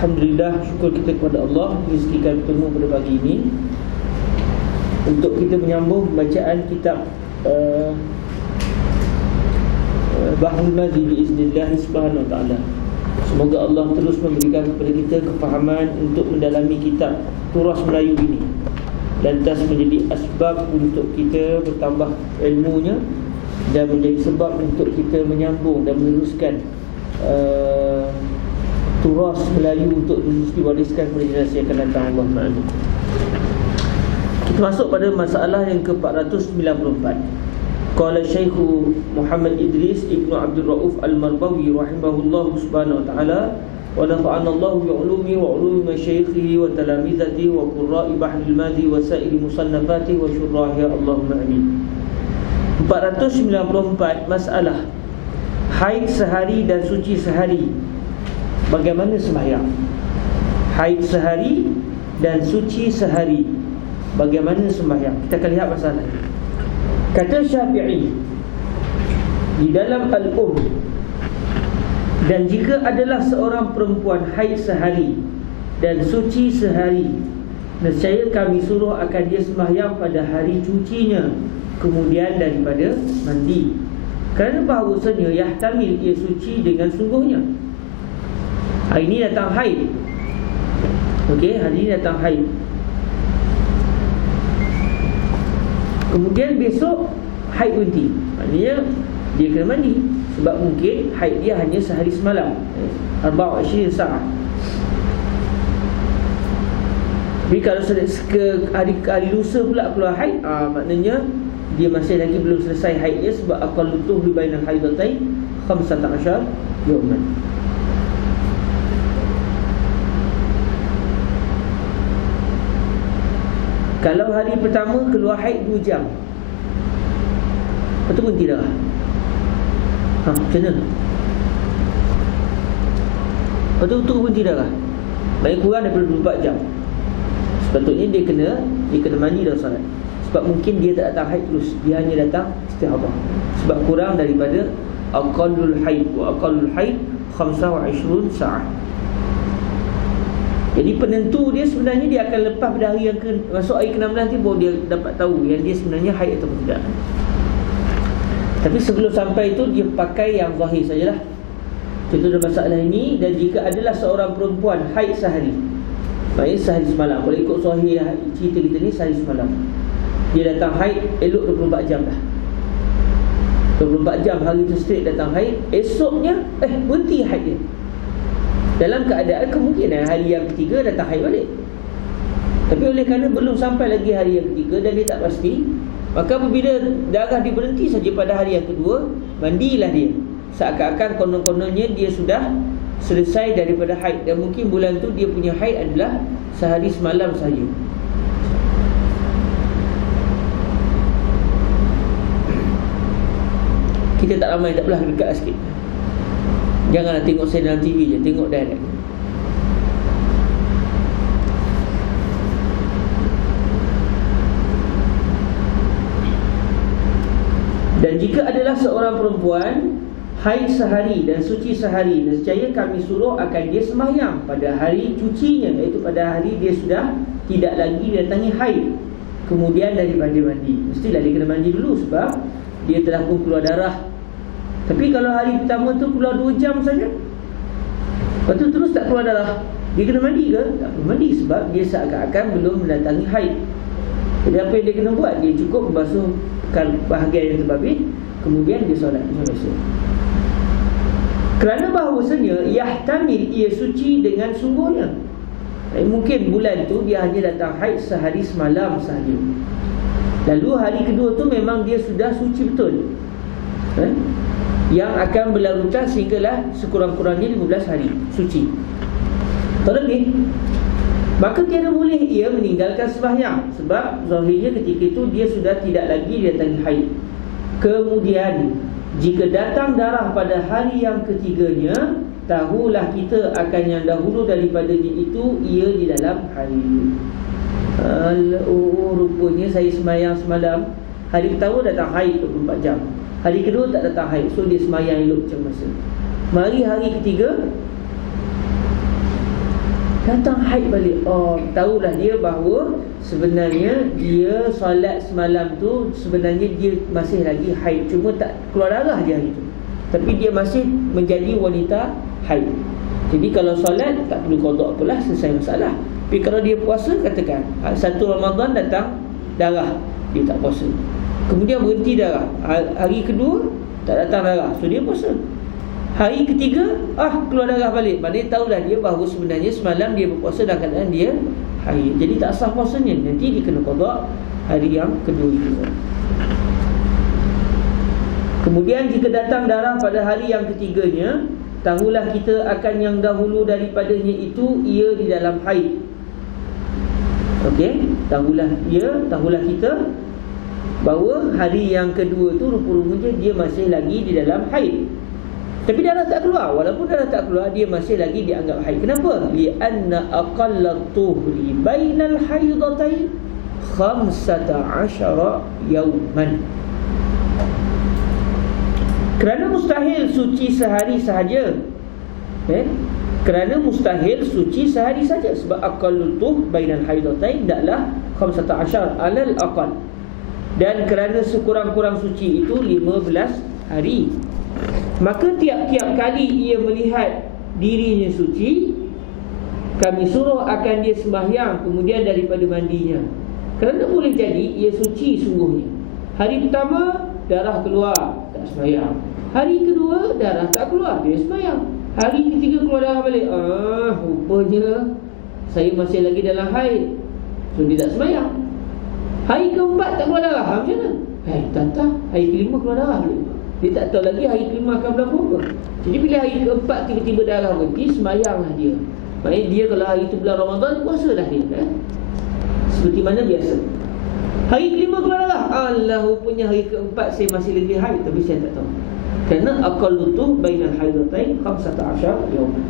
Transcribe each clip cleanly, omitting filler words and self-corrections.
Alhamdulillah, syukur kita kepada Allah rezekikan bertemu pada pagi ini untuk kita menyambung bacaan kitab Bahrul Madhi biiznillah subhanahu wa ta'ala. Semoga Allah terus memberikan kepada kita kefahaman untuk mendalami kitab turas Melayu ini, lantas menjadi asbab untuk kita bertambah ilmunya dan menjadi sebab untuk kita menyambung dan meneruskan turas Melayu untuk terus diwariskan kepada generasi yang akan datang. Allah ma'amin. Kita masuk pada masalah yang ke-494. Qala Syekh Muhammad Idris Ibnu Abdul Rauf Al-Marbawi rahimahullah subhanahu wa ta'ala, wa nafa'ana Allah bi ulumi wa ulumi masyayikhihi wa talamizatihi wa qurra'i Bahrul Madhi wa sa'iri musannafatihi wa syurrahi. Allahumma amin. 494 masalah haid sehari dan suci sehari. Bagaimana sembahyang? Haid sehari dan suci sehari, bagaimana sembahyang? Kita akan lihat masalah ini. Kata Syafi'i di dalam dan jika adalah seorang perempuan haid sehari dan suci sehari, nescaya kami suruh akan dia sembahyang pada hari cucinya, kemudian daripada mandi. Kerana bahawasanya yahtamil, ia suci dengan sungguhnya. Hari ini datang haid. Okey, hari ini datang haid. Kemudian besok haid berhenti. Maknanya dia kena mandi, sebab mungkin haid dia hanya sehari semalam, 24 saat. Jadi kalau hari lusa pula keluar haid, maknanya dia masih lagi belum selesai haidnya, sebab aqallu tuhri bainal haidatain 15 yawman. Kalau hari pertama keluar haid 2 jam, lepas tu berhenti dah. Macam mana? Lepas tu berhenti dah. Baik kurang daripada 24 jam. Sepatutnya dia kena mandi dan salat. Sebab mungkin dia tak datang haid terus, dia hanya datang istihadah. Sebab kurang daripada aqallul haid, wa aqallul haid 25 saat. Jadi penentu dia sebenarnya dia akan lepas pada hari yang masuk hari ke-16 nanti baru dia dapat tahu yang dia sebenarnya haid atau tidak. Tapi sebelum sampai itu dia pakai yang zahir sajalah. Contoh dalam masalah ini, dan jika adalah seorang perempuan haid sehari, maknanya sehari semalam. Kalau ikut zahir cerita kita ni sehari semalam, dia datang haid, elok 24 jam dah. 24 jam hari tu straight datang haid, esoknya berhenti haid dia. Dalam keadaan kemungkinan hari yang ketiga datang haid balik. Tapi oleh kerana belum sampai lagi hari yang ketiga dan dia tak pasti, maka apabila darah dia berhenti saja pada hari yang kedua, mandilah dia. Seakan-akan konon-kononnya dia sudah selesai daripada haid, dan mungkin bulan tu dia punya haid adalah sehari semalam sahaja. Kita tak ramai, tak apalah, dekat sikit. Janganlah tengok saya dalam TV je, tengok direct. Dan jika adalah seorang perempuan haid sehari dan suci sehari, nescaya kami suruh akan dia sembahyang pada hari cucinya, iaitu pada hari dia sudah tidak lagi datangi haid, kemudian daripada mandi. Mestilah dia kena mandi dulu sebab dia telah pun keluar darah. Tapi kalau hari pertama tu keluar 2 jam saja, lepas tu terus tak keluar darah, dia kena mandi ke? Tak perlu mandi, sebab dia seakan-akan belum mendatangi haid. Jadi apa yang dia kena buat? Dia cukup membasuhkan bahagian yang terbabit, kemudian dia solat macam biasa. Kerana bahawasanya yahtamil, ia suci dengan sungguhnya. Mungkin bulan tu dia hanya datang haid sehari semalam sahaja, lalu hari kedua tu memang dia sudah suci betul, yang akan berlarutan sehinggalah sekurang-kurangnya 15 hari suci terlebih, maka tiada boleh ia meninggalkan sembahyang, sebab zahirnya ketika itu dia sudah tidak lagi datangi haid. Kemudian jika datang darah pada hari yang ketiganya, tahulah kita akan yang dahulu daripadanya itu ia di dalam haid. Rupanya saya sembahyang semalam, hari pertama datang haid 24 jam, hari kedua tak datang haid, so dia sembahyang elok macam masa. Mari hari ketiga Datang haid balik. Oh, tahulah dia bahawa sebenarnya dia solat semalam tu sebenarnya dia masih lagi haid, cuma tak keluar darah dia hari tu, tapi dia masih menjadi wanita haid. Jadi kalau solat tak perlu qada apalah, selesai masalah. Tapi kalau dia puasa, katakan satu Ramadan datang darah, dia tak puasa, kemudian berhenti darah, hari kedua tak datang darah, so dia puasa. Hari ketiga keluar darah balik, maknanya tahulah dia bahawa sebenarnya semalam dia berpuasa dalam keadaan dia haid. Jadi tak sah puasanya, nanti dia kena qada hari yang kedua itu. Kemudian jika datang darah pada hari yang ketiganya, tahulah kita akan yang dahulu daripadanya itu ia di dalam haid. Okey, tahulah kita bahawa hari yang kedua tu rupa-rupanya dia masih lagi di dalam haid. Tapi darah tak keluar. Walaupun darah tak keluar, dia masih lagi dianggap haid. Kenapa? Li'anna aqalla tuhri bainal haidatain 15 yawman. Kerana mustahil suci sehari sahaja. Kerana mustahil suci sehari saja. Sebab aqallu tuh bainal haidatain daklah 15 alal aqal. Dan kerana sekurang-kurang suci itu 15 hari. Maka tiap-tiap kali ia melihat dirinya suci, kami suruh akan dia sembahyang kemudian daripada mandinya. Kerana boleh jadi ia suci sungguhnya. Hari pertama darah keluar, tak sembahyang. Hari kedua darah tak keluar, dia sembahyang. Hari ketiga keluar darah balik, rupanya saya masih lagi dalam haid, so dia tak sembahyang. Hari keempat tak keluar darah, macam mana? Tak, hari kelima keluar darah balik. Dia tak tahu lagi hari kelima akan berlaku apa. Jadi bila hari keempat tiba-tiba darah berhenti, sembahyanglah dia. Maksudnya dia kalau hari itu bulan Ramadan, puasa dah dia, seperti mana biasa. Hari kelima keluar darah, Allah, rupanya hari keempat saya masih lagi haid, tapi saya tak tahu. Kerana aqallu tuh bainal haidatain 15 yawman.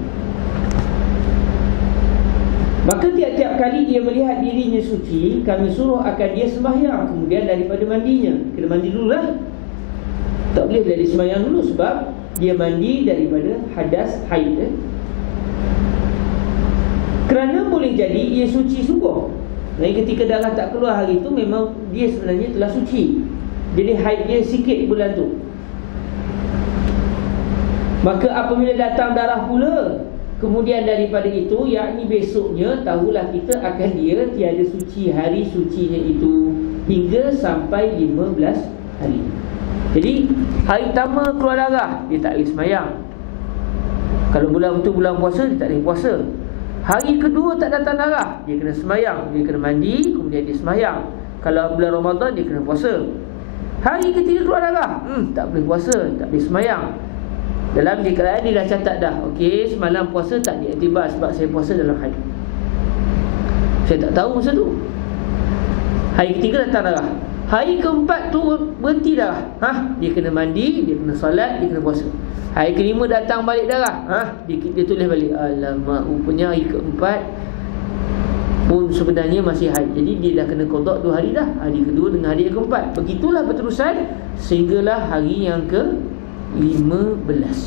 Maka tiap-tiap kali dia melihat dirinya suci, kami suruh akan dia sembahyang kemudian daripada mandinya. Kena mandi dululah. Tak boleh dari sembahyang dulu sebab dia mandi daripada hadas haid. Kerana boleh jadi ia suci sungguh. Dan ketika darah tak keluar hari itu, memang dia sebenarnya telah suci. Jadi haid dia sikit bulan tu. Maka apabila datang darah pula kemudian daripada itu, yakni besoknya, tahulah kita akan dia tiada suci hari sucinya itu hingga sampai 15 hari. Jadi hari pertama keluar darah, dia tak boleh sembahyang. Kalau bulan tu bulan puasa, dia tak boleh puasa. Hari kedua tak datang darah, dia kena sembahyang, dia kena mandi, kemudian dia sembahyang. Kalau bulan Ramadan, dia kena puasa. Hari ketiga keluar darah, tak boleh puasa, tak boleh sembahyang. Dalam keadaan dia dah catat dah, okey, semalam puasa tak diiktibar sebab saya puasa dalam haid. Saya tak tahu masa tu. Hari ketiga datang darah. Hari keempat tu berhenti darah, dia kena mandi, dia kena solat, dia kena puasa. Hari kelima datang balik darah, dia tulis balik, alamak, rupanya hari keempat pun sebenarnya masih haid. Jadi dia dah kena qada 2 hari dah, hari kedua dengan hari yang keempat. Begitulah berterusan sehinggalah hari yang ke-15.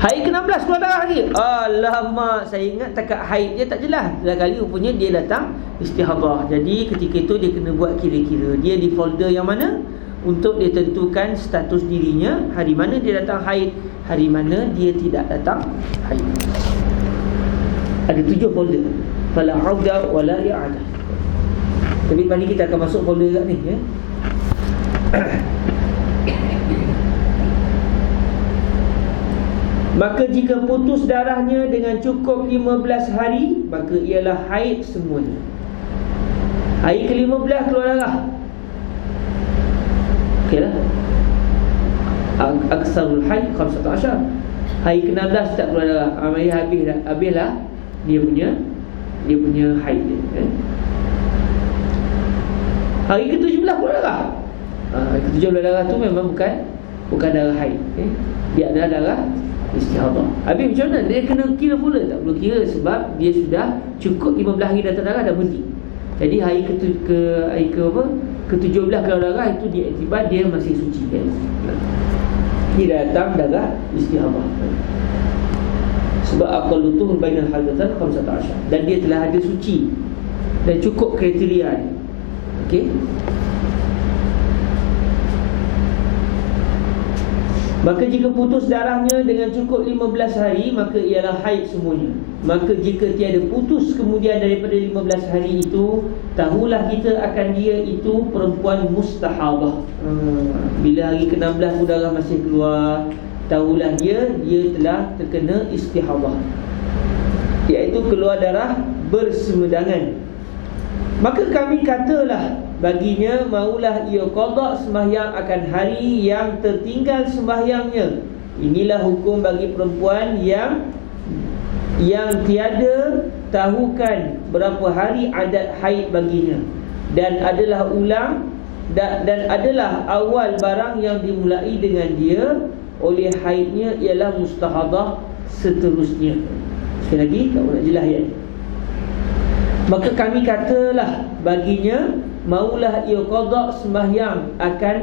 Hari ke-16 keluar darah lagi. Alamak, saya ingat takat haid dia tak jelas. Sekali rupanya dia datang istihadah. Jadi ketika itu dia kena buat kira-kira, dia di folder yang mana untuk dia tentukan status dirinya, hari mana dia datang haid, hari mana dia tidak datang haid. Ada 7 folder. Fala auda wala i'adah. Jadi pagi kita akan masuk folder kat ni, ya. Maka jika putus darahnya dengan cukup 15 hari, maka ialah haid semuanya. Hari ke-15 keluar darah, okeylah, aksarul haid 15. Hari ke-16 tak keluar darah, habislah dia punya haid dia, Hari ke-17 keluar darah. Hari ke-17 darah tu memang bukan darah haid, dia adalah darah istihadah. Habis macam mana? Dia kena kira pula. Tak perlu kira sebab dia sudah cukup 15 hari datang darah, dah berhenti. Jadi hari ke-17 keluar darah itu diiktibar dia masih suci, Dia datang darah istihadah. Sebab aqallu tuhur bainal hadatan 15, dan dia telah ada suci dan cukup kriteria. Okey. Maka jika putus darahnya dengan cukup 15 hari, maka ialah haid semuanya. Maka jika tiada putus kemudian daripada 15 hari itu, tahulah kita akan dia itu perempuan mustahadah. Bila hari ke-16 tu darah masih keluar, tahulah dia telah terkena istihadah, iaitu keluar darah bersemedangan. Maka kami katalah baginya, maulah ia qada sembahyang akan hari yang tertinggal sembahyangnya. Inilah hukum bagi perempuan yang tiada tahukan berapa hari adat haid baginya, dan adalah dan adalah awal barang yang dimulai dengan dia oleh haidnya ialah mustahadah seterusnya. Sekali lagi, tak nak jelas ayat. Maka kami katalah baginya, maulah ia qada sembahyang akan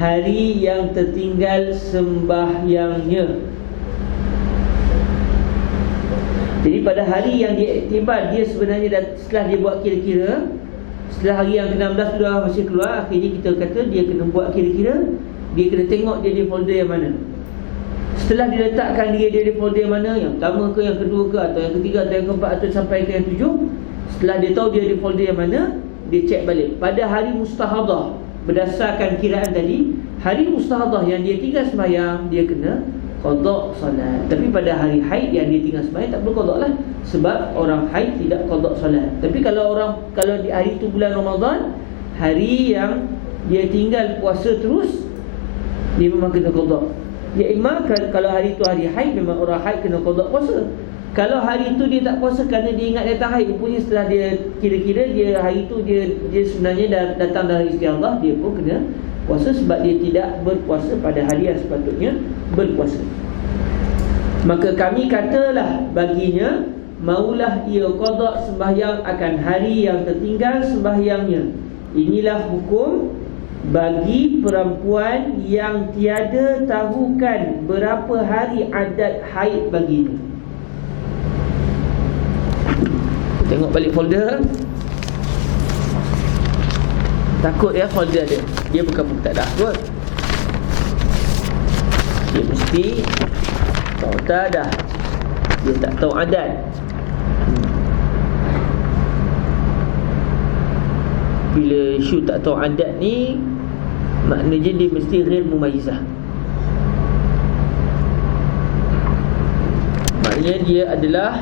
hari yang tertinggal sembahyangnya. Jadi pada hari yang dia iktibar, dia sebenarnya dah, setelah dia buat kira-kira, setelah hari yang ke-16 tu dah masih keluar, akhirnya kita kata dia kena buat kira-kira, dia kena tengok dia di folder yang mana. Setelah diletakkan dia di folder yang mana, yang pertama ke, yang kedua ke, atau yang ketiga, atau yang keempat, atau sampai ke yang 7, setelah dia tahu dia di folder yang mana, dia cek balik. Pada hari mustahadah, berdasarkan kiraan tadi, hari mustahadah yang dia tinggal sembahyang, dia kena qada solat. Tapi pada hari haid yang dia tinggal sembahyang, tak perlu qada lah, sebab orang haid tidak qada solat. Tapi kalau di hari tu bulan Ramadan, hari yang dia tinggal puasa terus, dia memang kena qada. Ya imam, kalau hari tu hari haid, memang orang haid kena qada puasa. Kalau hari tu dia tak puasa kerana dia ingat datang haid, rupanya setelah dia kira-kira, dia hari tu dia sebenarnya dah datang dari istiadah, dia pun kena puasa sebab dia tidak berpuasa pada hari yang sepatutnya berpuasa. Maka kami katalah baginya, maulah ia qada sembahyang akan hari yang tertinggal sembahyangnya. Inilah hukum bagi perempuan yang tiada tahukan berapa hari adat haid baginya. Tengok balik folder. Takut ya folder dia bukan tak ada kot. Dia mesti tahu tak dah. Dia tak tahu adat. Bila isu tak tahu adat ni, maknanya dia mesti ghair mumayyizah. Maknanya dia adalah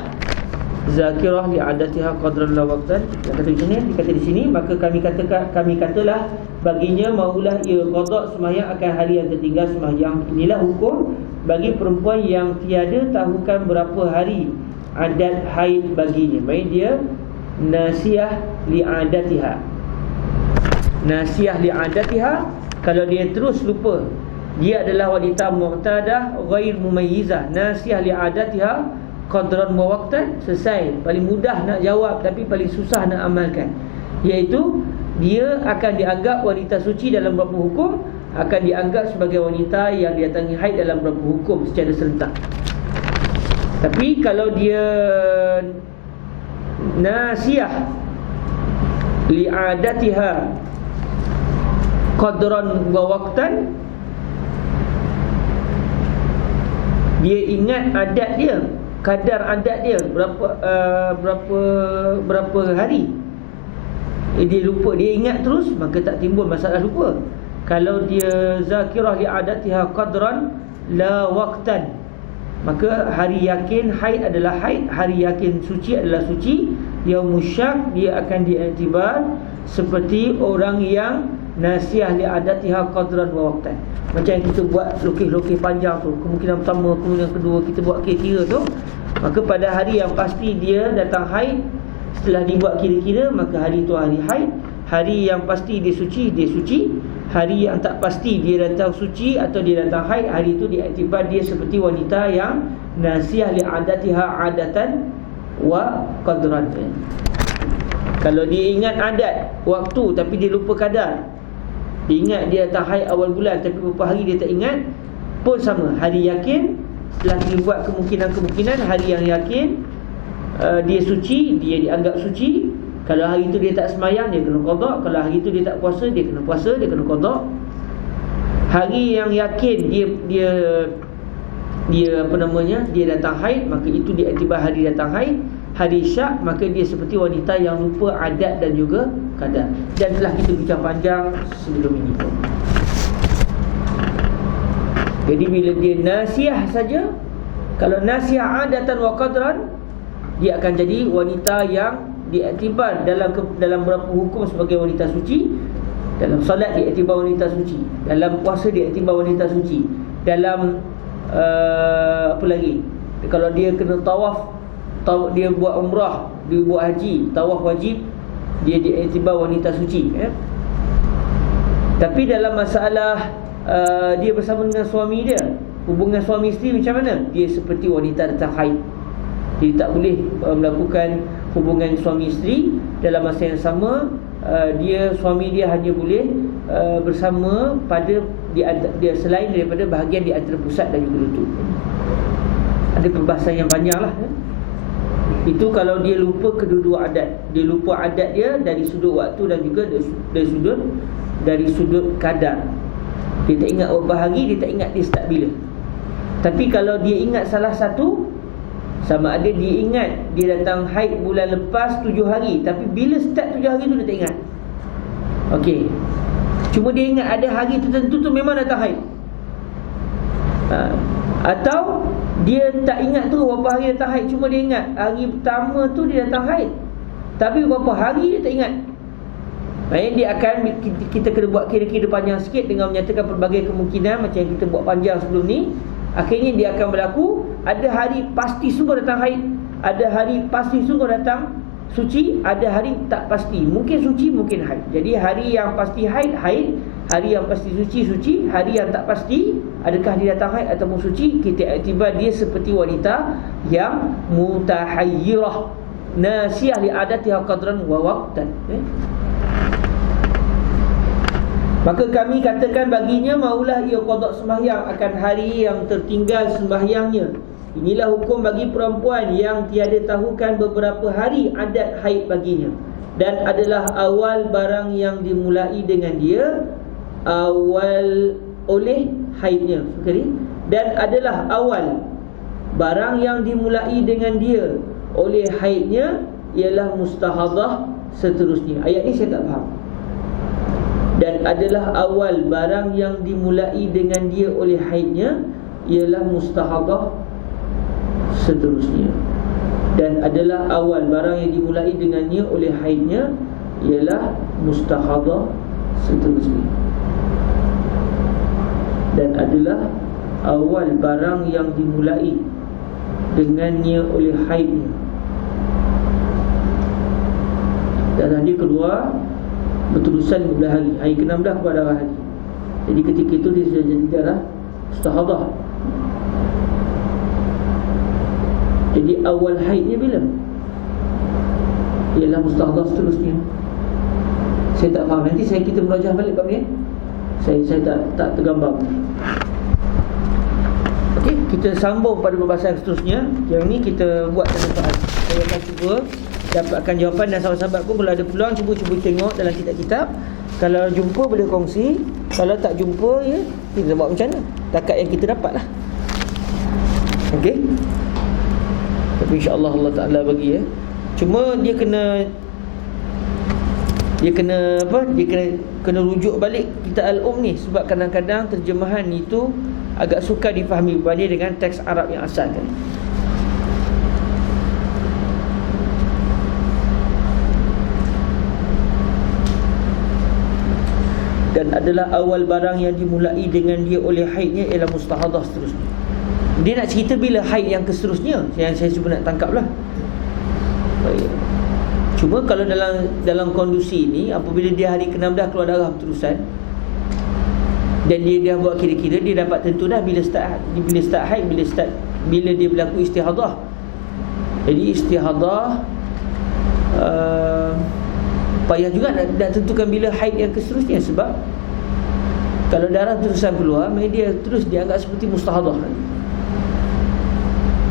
zakirah li'adatiha qadran la waqtan. Dikata di sini, maka kami katalah baginya, maulah ia qada sembahyang akan hari yang tertinggal sembahyang. Inilah hukum bagi perempuan yang tiada tahukan berapa hari adat haid baginya. Maksud dia nasiyah li'adatiha. Nasiyah li'adatiha, kalau dia terus lupa dia adalah wanita mu'tadah ghair mumayyizah, nasiyah li'adatiha qadran wa waqtan, selesai. Paling mudah nak jawab tapi paling susah nak amalkan, iaitu dia akan dianggap wanita suci dalam berapa hukum, akan dianggap sebagai wanita yang didatangi haid dalam berapa hukum secara serentak. Tapi kalau dia nasiyah li'adatiha qadran wa waqtan, dia ingat adat dia, kadar adat dia berapa hari, dia lupa, dia ingat terus, maka tak timbul masalah lupa. Kalau dia zakirah li'adatiha qadran la waqtan, maka hari yakin haid adalah haid, hari yakin suci adalah suci. Yaumul syak dia akan diiktibar seperti orang yang nasiyah li'adatiha qadran wa waqtan. Macam yang kita buat lukis-lukis panjang tu, kemungkinan pertama, kemungkinan kedua, kita buat kira-kira tu, maka pada hari yang pasti dia datang haid, setelah dibuat kira-kira, maka hari tu hari haid. Hari yang pasti dia suci, dia suci. Hari yang tak pasti dia datang suci atau dia datang haid, hari tu diiktibar dia seperti wanita yang nasiyah li'adatiha adatan wa qadran. Kalau dia ingat adat waktu tapi dia lupa kadar, dia ingat dia datang haid awal bulan tapi beberapa hari dia tak ingat, pun sama, hari yakin setelah dia buat kemungkinan-kemungkinan, hari yang yakin dia suci, dia dianggap suci. Kalau hari itu dia tak sembahyang, dia kena qada. Kalau hari itu dia tak puasa, dia kena puasa, dia kena qada. Hari yang yakin dia apa namanya, dia datang haid, maka itu diiktibar hari datang haid. Hari syak, maka dia seperti wanita yang lupa adat dan juga qada. Dan telah kita bincang panjang sebelum ini. Jadi bila dia nasiah saja, kalau nasiah adatan wa qadran, dia akan jadi wanita yang diiktibar dalam berapa hukum sebagai wanita suci. Dalam solat diiktibar wanita suci, dalam puasa diiktibar wanita suci, dalam apa lagi, kalau dia kena tawaf, dia buat umrah, dia buat haji, tawaf wajib, dia diiktibar wanita suci, Tapi dalam masalah dia bersama dengan suami dia, hubungan suami isteri macam mana? Dia seperti wanita datang haid. Dia tak boleh melakukan hubungan suami isteri. Dalam masa yang sama, suami dia hanya boleh bersama pada dia selain daripada bahagian di antara pusat dan juga lutut. Ada perbahasan yang banyak lah. Itu kalau dia lupa kedua-dua adat. Dia lupa adat dia dari sudut waktu dan juga dari sudut kadar. Dia tak ingat berapa hari, dia tak ingat dia start bila. Tapi kalau dia ingat salah satu, sama ada dia ingat dia datang haid bulan lepas 7 hari, tapi bila start 7 hari tu dia tak ingat. Okey. Cuma dia ingat ada hari tertentu tu memang datang haid. Atau dia tak ingat tu berapa hari datang haid, cuma dia ingat hari pertama tu dia datang haid, tapi berapa hari dia tak ingat. Maksudnya dia akan, kita kena buat kira-kira panjang sikit dengan menyatakan pelbagai kemungkinan macam yang kita buat panjang sebelum ni. Akhirnya dia akan berlaku, ada hari pasti sungguh datang haid, ada hari pasti sungguh datang suci, ada hari tak pasti, mungkin suci, mungkin haid. Jadi hari yang pasti haid, haid. Hari yang pasti suci, suci. Hari yang tak pasti, adakah dia datang haid ataupun suci, kita iktibar dia seperti wanita yang mutahayyirah, nasiyah li adatiha qadran wa waqtan. Maka kami katakan baginya, maulah ia qada sembahyang akan hari yang tertinggal sembahyangnya. Inilah hukum bagi perempuan yang tiada tahukan beberapa hari adat haid baginya, dan adalah awal barang yang dimulai dengan dia awal oleh haidnya. Dan adalah awal barang yang dimulai dengan dia oleh haidnya ialah mustahadah seterusnya. Ayat ni saya tak faham. Dan adalah awal barang yang dimulai dengan dia oleh haidnya ialah mustahadah seterusnya. Dan adalah awal barang yang dimulai dengannya oleh haidnya ialah mustahadah seterusnya. Dan adalah awal barang yang dimulai dengannya oleh haidnya. Dan dia keluar berterusan 12 hari, hari ke-16 keluar darah haji. Jadi ketika itu dia sudah jadi darah mustahadah. Jadi awal haidnya bila? Ialah mustahadah seterusnya. Saya tak faham. Nanti kita belajar balik bab ni. Saya tak tergambar. Okey, kita sambung pada pembahasan seterusnya. Yang ni kita buat tanda faham. Saya akan cuba dapatkan jawapan, dan sahabat-sahabat pun kalau ada peluang cuba tengok dalam kitab-kitab. Kalau jumpa boleh kongsi, kalau tak jumpa kita buat macam mana, takat yang kita dapat lah. Okey. Tapi insya-Allah Allah Taala bagi Cuma dia kena kena rujuk balik kitab Al-Um ni, sebab kadang-kadang terjemahan itu agak sukar difahami berbanding dengan teks Arab yang asal kan. Dan adalah awal barang yang dimulai dengan dia oleh haidnya ialah mustahadah seterusnya. Dia nak cerita bila haid yang keseterusnya, yang saya cuba nak tangkap lah. Baik. Cuma kalau dalam kondisi ini, apabila dia hari ke-16 keluar darah berterusan, dan dia buat kira-kira, dia dapat tentu dah bila start haid, bila dia berlaku istihadah. Jadi istihadah payah juga nak tentukan bila haid yang keseterusnya, sebab kalau darah terusan keluar, dia terus dianggap seperti mustahadah.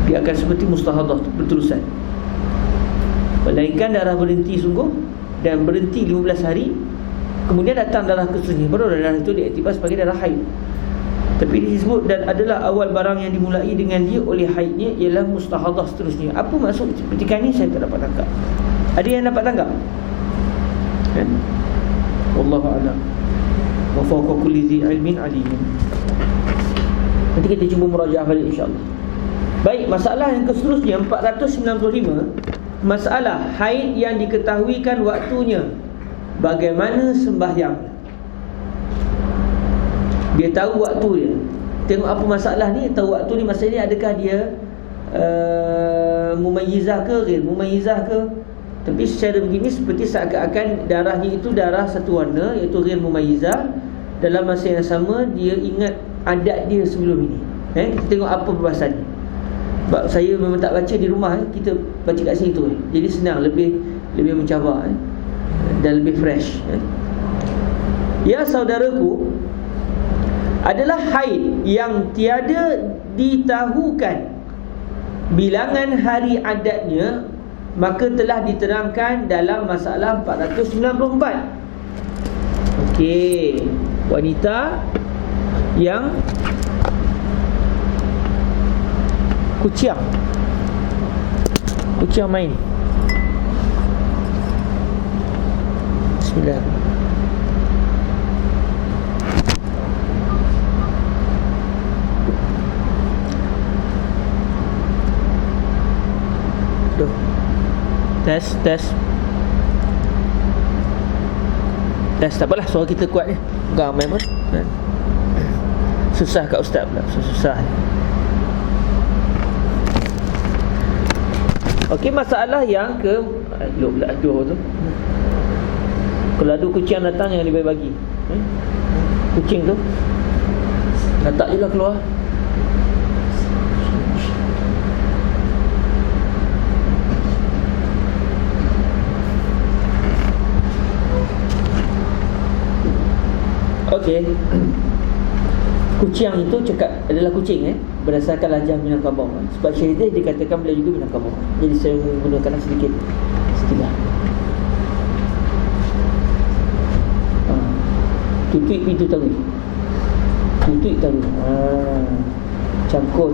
dia akan seperti mustahadah berterusan. Melainkan darah berhenti sungguh dan berhenti 15 hari, kemudian datang darah keseterusnya, baru darah itu diiktibar sebagai darah haid. Tapi disebut dan adalah awal barang yang dimulai dengan dia oleh haidnya ialah mustahadah seterusnya. Apa maksud ketika ini saya tak dapat tangkap. Ada yang dapat tangkap? Kan? Wallahu a'lam. Wa fawqa kulli dhi ilmin alim. Nanti kita cuba merajaah balik insya-Allah. Baik, masalah yang seterusnya 495, masalah haid yang diketahuikan waktunya. Bagaimana sembahyang? Dia tahu waktu dia. Tengok apa masalah ni, tahu waktu ni, masalah ni adakah dia mumayyizah ke, ghair mumayyizah ke? Tapi secara begini seperti seakan-akan darahnya itu darah satu warna, iaitu ghair mumayyizah. Dalam masa yang sama dia ingat adat dia sebelum ini. Kita tengok apa perbahasannya. Sebab saya memang tak baca di rumah, kita baca kat sini tu. Jadi senang, lebih mencabar dan lebih fresh. Ya saudaraku, adalah haid yang tiada ditahukan bilangan hari adatnya, maka telah diterangkan dalam masalah 494. Okey, wanita yang kuciang main. Bismillah. Test. Tak apalah, suara kita kuat ni. Bukan ramai pun. Susah kat ustaz pula. Susah. Okey, masalah yang ke elok pula aduh tu. Kalau ada kucing datang yang lebih bagi. Kucing tu letak je lah keluar. Okey. Kucing itu cakap adalah kucing berdasarkan lajah Minangkabau. Sebab Syahidih dikatakan beliau juga Minangkabau. Jadi saya menggunakan sedikit istilah. Tutup pintu tahu. Cangkor.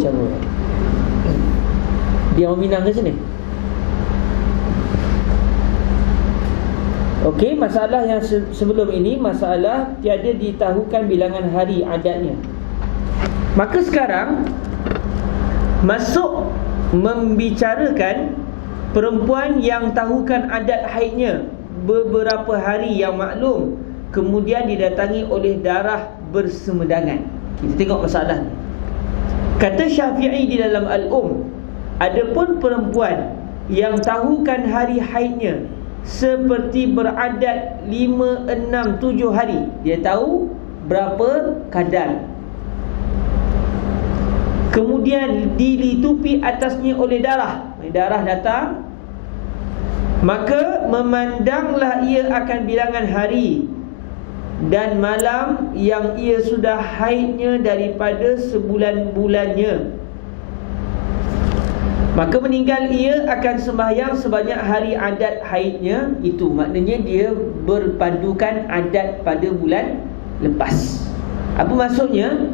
Dia orang Minang ke sini? Okey, masalah yang sebelum ini, masalah tiada ditahukan bilangan hari adatnya. Maka sekarang masuk membicarakan perempuan yang tahukan adat haidnya beberapa hari yang maklum, kemudian didatangi oleh darah bersemedangan. Kita tengok masalah ni. Kata Syafi'i di dalam adapun perempuan yang tahukan hari haidnya seperti beradat 5, 6, 7 hari, dia tahu berapa kadar, kemudian dilitupi atasnya oleh darah datang, maka memandanglah ia akan bilangan hari dan malam yang ia sudah haidnya daripada sebulan-bulannya. Maka meninggal ia akan sembahyang sebanyak hari adat haidnya itu. Maknanya dia berpandukan adat pada bulan lepas. Apa maksudnya?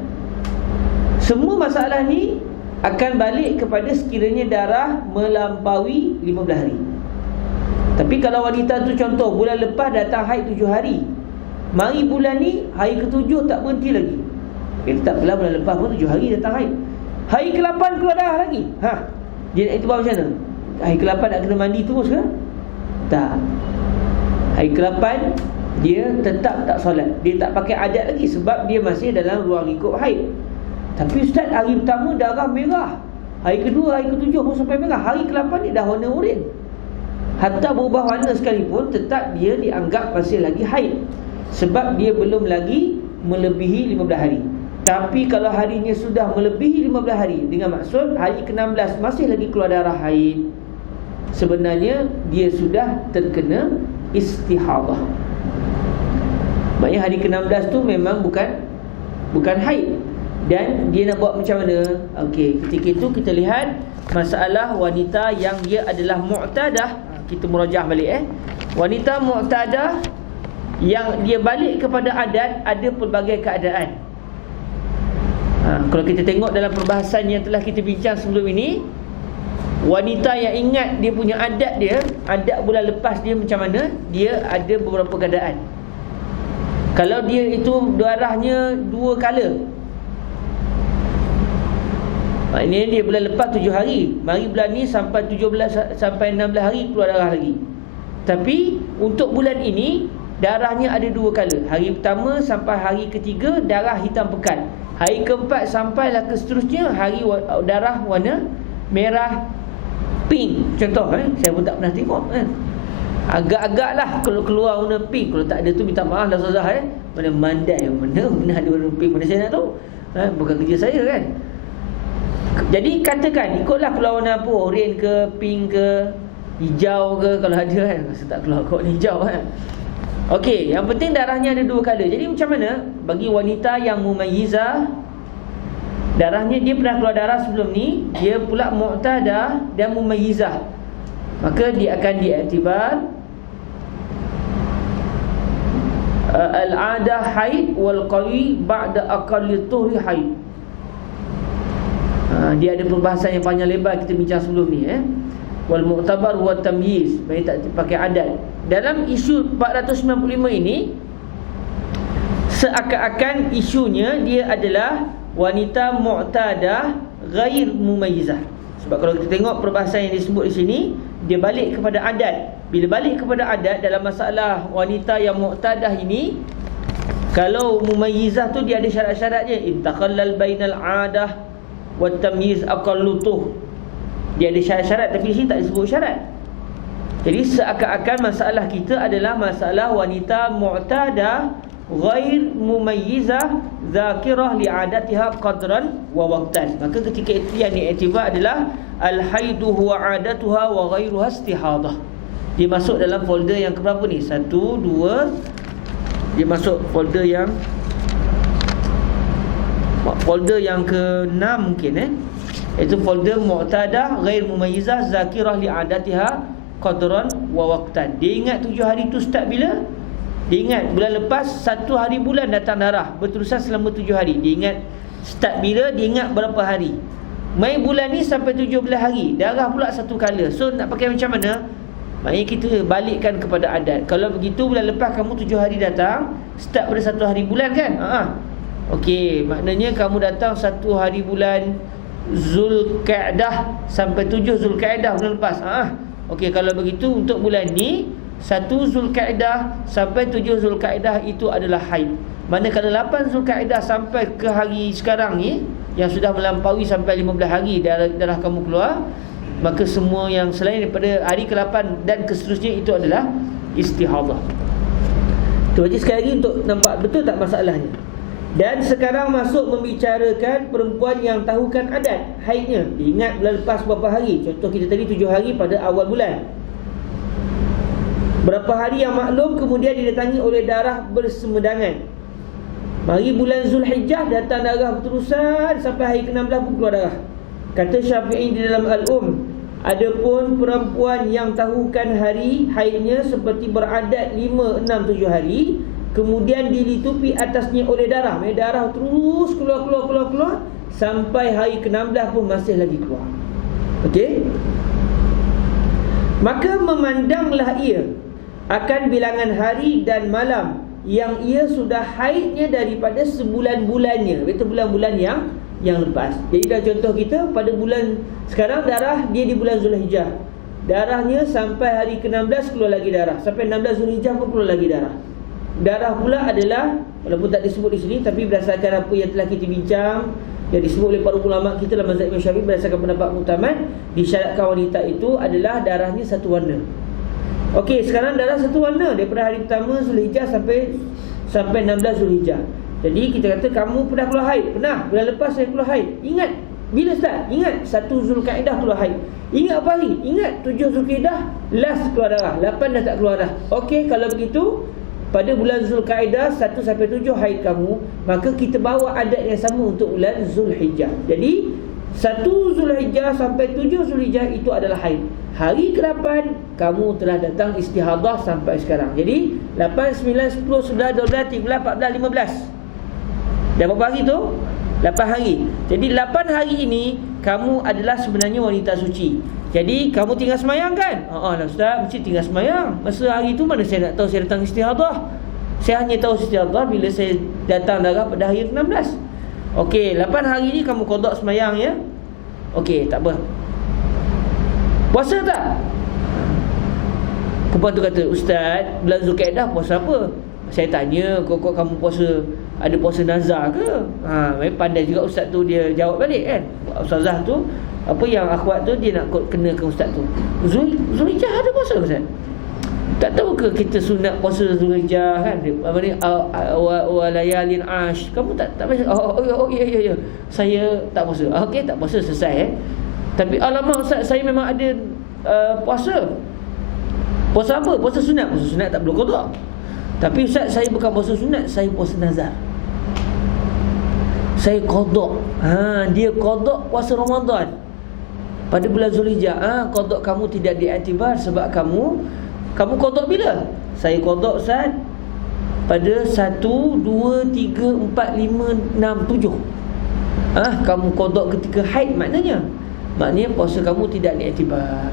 Semua masalah ni akan balik kepada sekiranya darah melampaui 15 hari. Tapi kalau wanita tu contoh bulan lepas datang haid 7 hari, mari bulan ni hari ke-7 tak berhenti lagi, tak apalah, bulan lepas pun 7 hari datang haid, hari ke-8 keluar darah lagi. Dia nak iktibar macam mana? Hari ke-8 nak kena mandi terus ke? Tak. Hari ke-8 dia tetap tak solat, dia tak pakai adat lagi sebab dia masih dalam ruang lingkup haid. Tapi ustaz, hari pertama darah merah, hari kedua, hari ke-7 pun sampai merah, hari ke-8 dia dah warna oranye. Hatta berubah warna sekalipun tetap dia dianggap masih lagi haid, sebab dia belum lagi melebihi 15 hari. Tapi kalau harinya sudah melebihi 15 hari, dengan maksud hari ke-16 masih lagi keluar darah haid, sebenarnya dia sudah terkena istihadah. Maknanya hari ke-16 tu memang bukan haid. Dan dia nak buat macam mana? Okey, ketika itu kita lihat masalah wanita yang dia adalah mu'tadah. Kita murajaah balik wanita mu'tadah yang dia balik kepada adat, ada pelbagai keadaan. Kalau kita tengok dalam perbahasan yang telah kita bincang sebelum ini, wanita yang ingat dia punya adat dia, adat bulan lepas dia macam mana, dia ada beberapa keadaan. Kalau dia itu darahnya 2 kala, maknanya dia bulan lepas 7 hari, mari bulan ni sampai 17 sampai 16 hari keluar darah lagi. Tapi untuk bulan ini darahnya ada 2 kala. Hari pertama sampai hari ketiga darah hitam pekat. Hari keempat sampailah ke seterusnya hari darah warna merah pink. Contoh saya pun tak pernah tengok agak-agak lah kalau keluar warna pink. Kalau tak ada tu minta maaf lah Ustazah mana mandai, mana ada warna pink, mana saya nak tahu. Bukan kerja saya kan. Jadi katakan ikutlah keluar warna apa, oranye ke, pink ke, hijau ke, kalau ada kan. Saya tak keluar kot hijau kan. Okey, yang penting darahnya ada 2 kala. Jadi macam mana bagi wanita yang mumayyizah, darahnya dia pernah keluar darah sebelum ni, dia pula mu'tadah dan mumayyizah, maka dia akan diiktibar al-'adah haid wal qawi ba'da aqalli tuhri haid. Dia ada perbahasan yang panjang lebar kita bincang sebelum ni wal mu'tabar wa tamyiz, mereka tak pakai adat. Dalam isu 495 ini seakan-akan isunya dia adalah wanita mu'tadah ghair mumayyizah. Sebab kalau kita tengok perbahasan yang disebut di sini, dia balik kepada adat. Bila balik kepada adat dalam masalah wanita yang mu'tadah ini, kalau mumayyizah tu dia ada syarat-syaratnya, intakhallal bainal 'adah wat tamyiz aqallutuh. Dia ada syarat-syarat, tapi di sini tak disebut syarat. Jadi seakan-akan masalah kita adalah masalah wanita mu'tadah ghair mumayyizah zakirah li'adatiha qadran wa waqtan. Maka ketika itu yang diiktibar adalah al-haidu huwa 'adatuha wa ghairuha istihadah. Dia masuk dalam folder yang keberapa ni? 1, 2. Dia masuk folder yang ke-6 mungkin Itu folder mu'tadah ghair mumayyizah zakirah li'adatiha qadran wa waqtan. Dia ingat 7 hari tu start bila? Dia ingat bulan lepas 1 hari bulan datang darah berterusan selama 7 hari. Dia ingat start bila, dia ingat berapa hari. Mai bulan ni sampai 17 hari, darah pula 1 kala. So nak pakai macam mana? Maknanya kita balikkan kepada adat. Kalau begitu bulan lepas kamu 7 hari datang, start pada 1 hari bulan kan? Okey, maknanya kamu datang 1 hari bulan Zulqa'dah sampai 7 Zulqa'dah bulan lepas. Okey, kalau begitu untuk bulan ni 1 Zulqa'dah sampai 7 Zulqa'dah itu adalah haid. Manakala 8 Zulqa'dah sampai ke hari sekarang ni, yang sudah melampaui sampai 15 hari darah kamu keluar, maka semua yang selain daripada hari ke-8 dan seterusnya itu adalah istihadah. Tu jadi sekali lagi untuk nampak betul tak masalahnya. Dan sekarang masuk membicarakan perempuan yang tahukan adat haidnya. Ingat bulan lepas berapa hari? Contoh kita tadi 7 hari pada awal bulan. Berapa hari yang maklum kemudian didatangi oleh darah bersemedangan. Mari bulan Zulhijjah datang darah berterusan sampai hari ke-16 pun keluar darah. Kata Syafi'i di dalam Al-Um, adapun perempuan yang tahukan hari haidnya seperti beradat 5, 6, 7 hari, kemudian dilitupi atasnya oleh darah, darah terus keluar sampai hari ke-16 pun masih lagi keluar. Okey? Maka memandanglah ia akan bilangan hari dan malam yang ia sudah haidnya daripada sebulan-bulannya, iaitu bulan-bulan yang lepas. Jadi dah contoh kita pada bulan sekarang darah dia di bulan Zulhijjah. Darahnya sampai hari ke-16 keluar lagi darah, sampai 16 Zulhijjah pun keluar lagi darah. Darah pula adalah, walaupun tak disebut di sini, tapi berdasarkan apa yang telah kita bincang, yang disebut oleh para ulama kita dalam mazhab Imam Syafi'i, berdasarkan pendapat muktamad, disyaratkan wanita itu adalah darahnya satu warna. Okey, sekarang darah satu warna daripada hari pertama Zulhijjah sampai 16 Zulhijjah. Jadi kita kata kamu pernah keluar haid. Pernah, bulan lepas saya keluar haid. Ingat bila start? Ingat 1 Zulqa'dah keluar haid. Ingat apa hari? Ingat 7 Zulqa'dah last keluar darah, 8 dah tak keluar dah. Okey, kalau begitu pada bulan Zulqa'dah 1 sampai 7 haid kamu, maka kita bawa adat yang sama untuk bulan Zulhijjah. Jadi 1 Zulhijjah sampai 7 Zulhijjah itu adalah haid. Hari ke-8 kamu telah datang istihadah sampai sekarang. Jadi 8, 9, 10, 11, 12, 13, 14, 15. Dah berapa hari tu? 8 hari. Jadi 8 hari ini kamu adalah sebenarnya wanita suci. Jadi kamu tinggal semayang kan? Lah ustaz, mesti tinggal semayang. Masa hari tu mana saya nak tahu saya datang istihadah? Saya hanya tahu istihadah bila saya datang darah pada hari ke-16. Okey, 8 hari ni kamu qada semayang ya. Okey, tak apa. Puasa tak? Perempuan tu kata, ustaz, bulan Zulkaidah puasa apa? Saya tanya, kok kamu puasa, ada puasa nazar ke? Pandai juga ustaz tu dia jawab balik kan. Ustazah tu, apa yang akhwat tu dia nak kenakan ustaz tu. Zulhijjah ada puasa ustaz? Tak tahu ke kita sunat puasa Zulhijjah kan? Apa ni? Walayalin ash. Kamu tak baca? Ya. Saya tak puasa. Okey, tak puasa, selesai Tapi alamak ustaz, saya memang ada puasa. Puasa apa? Puasa sunat. Puasa sunat tak perlu qada. Tapi ustaz, saya bukan puasa sunat, saya puasa nazar. Saya qada. Dia qada puasa Ramadan pada bulan Zulhijjah. Qada kamu tidak diiktibar sebab kamu qada bila? Saya qada ustaz pada 1, 2, 3, 4, 5, 6, 7. Kamu qada ketika haid maknanya puasa kamu tidak diiktibar.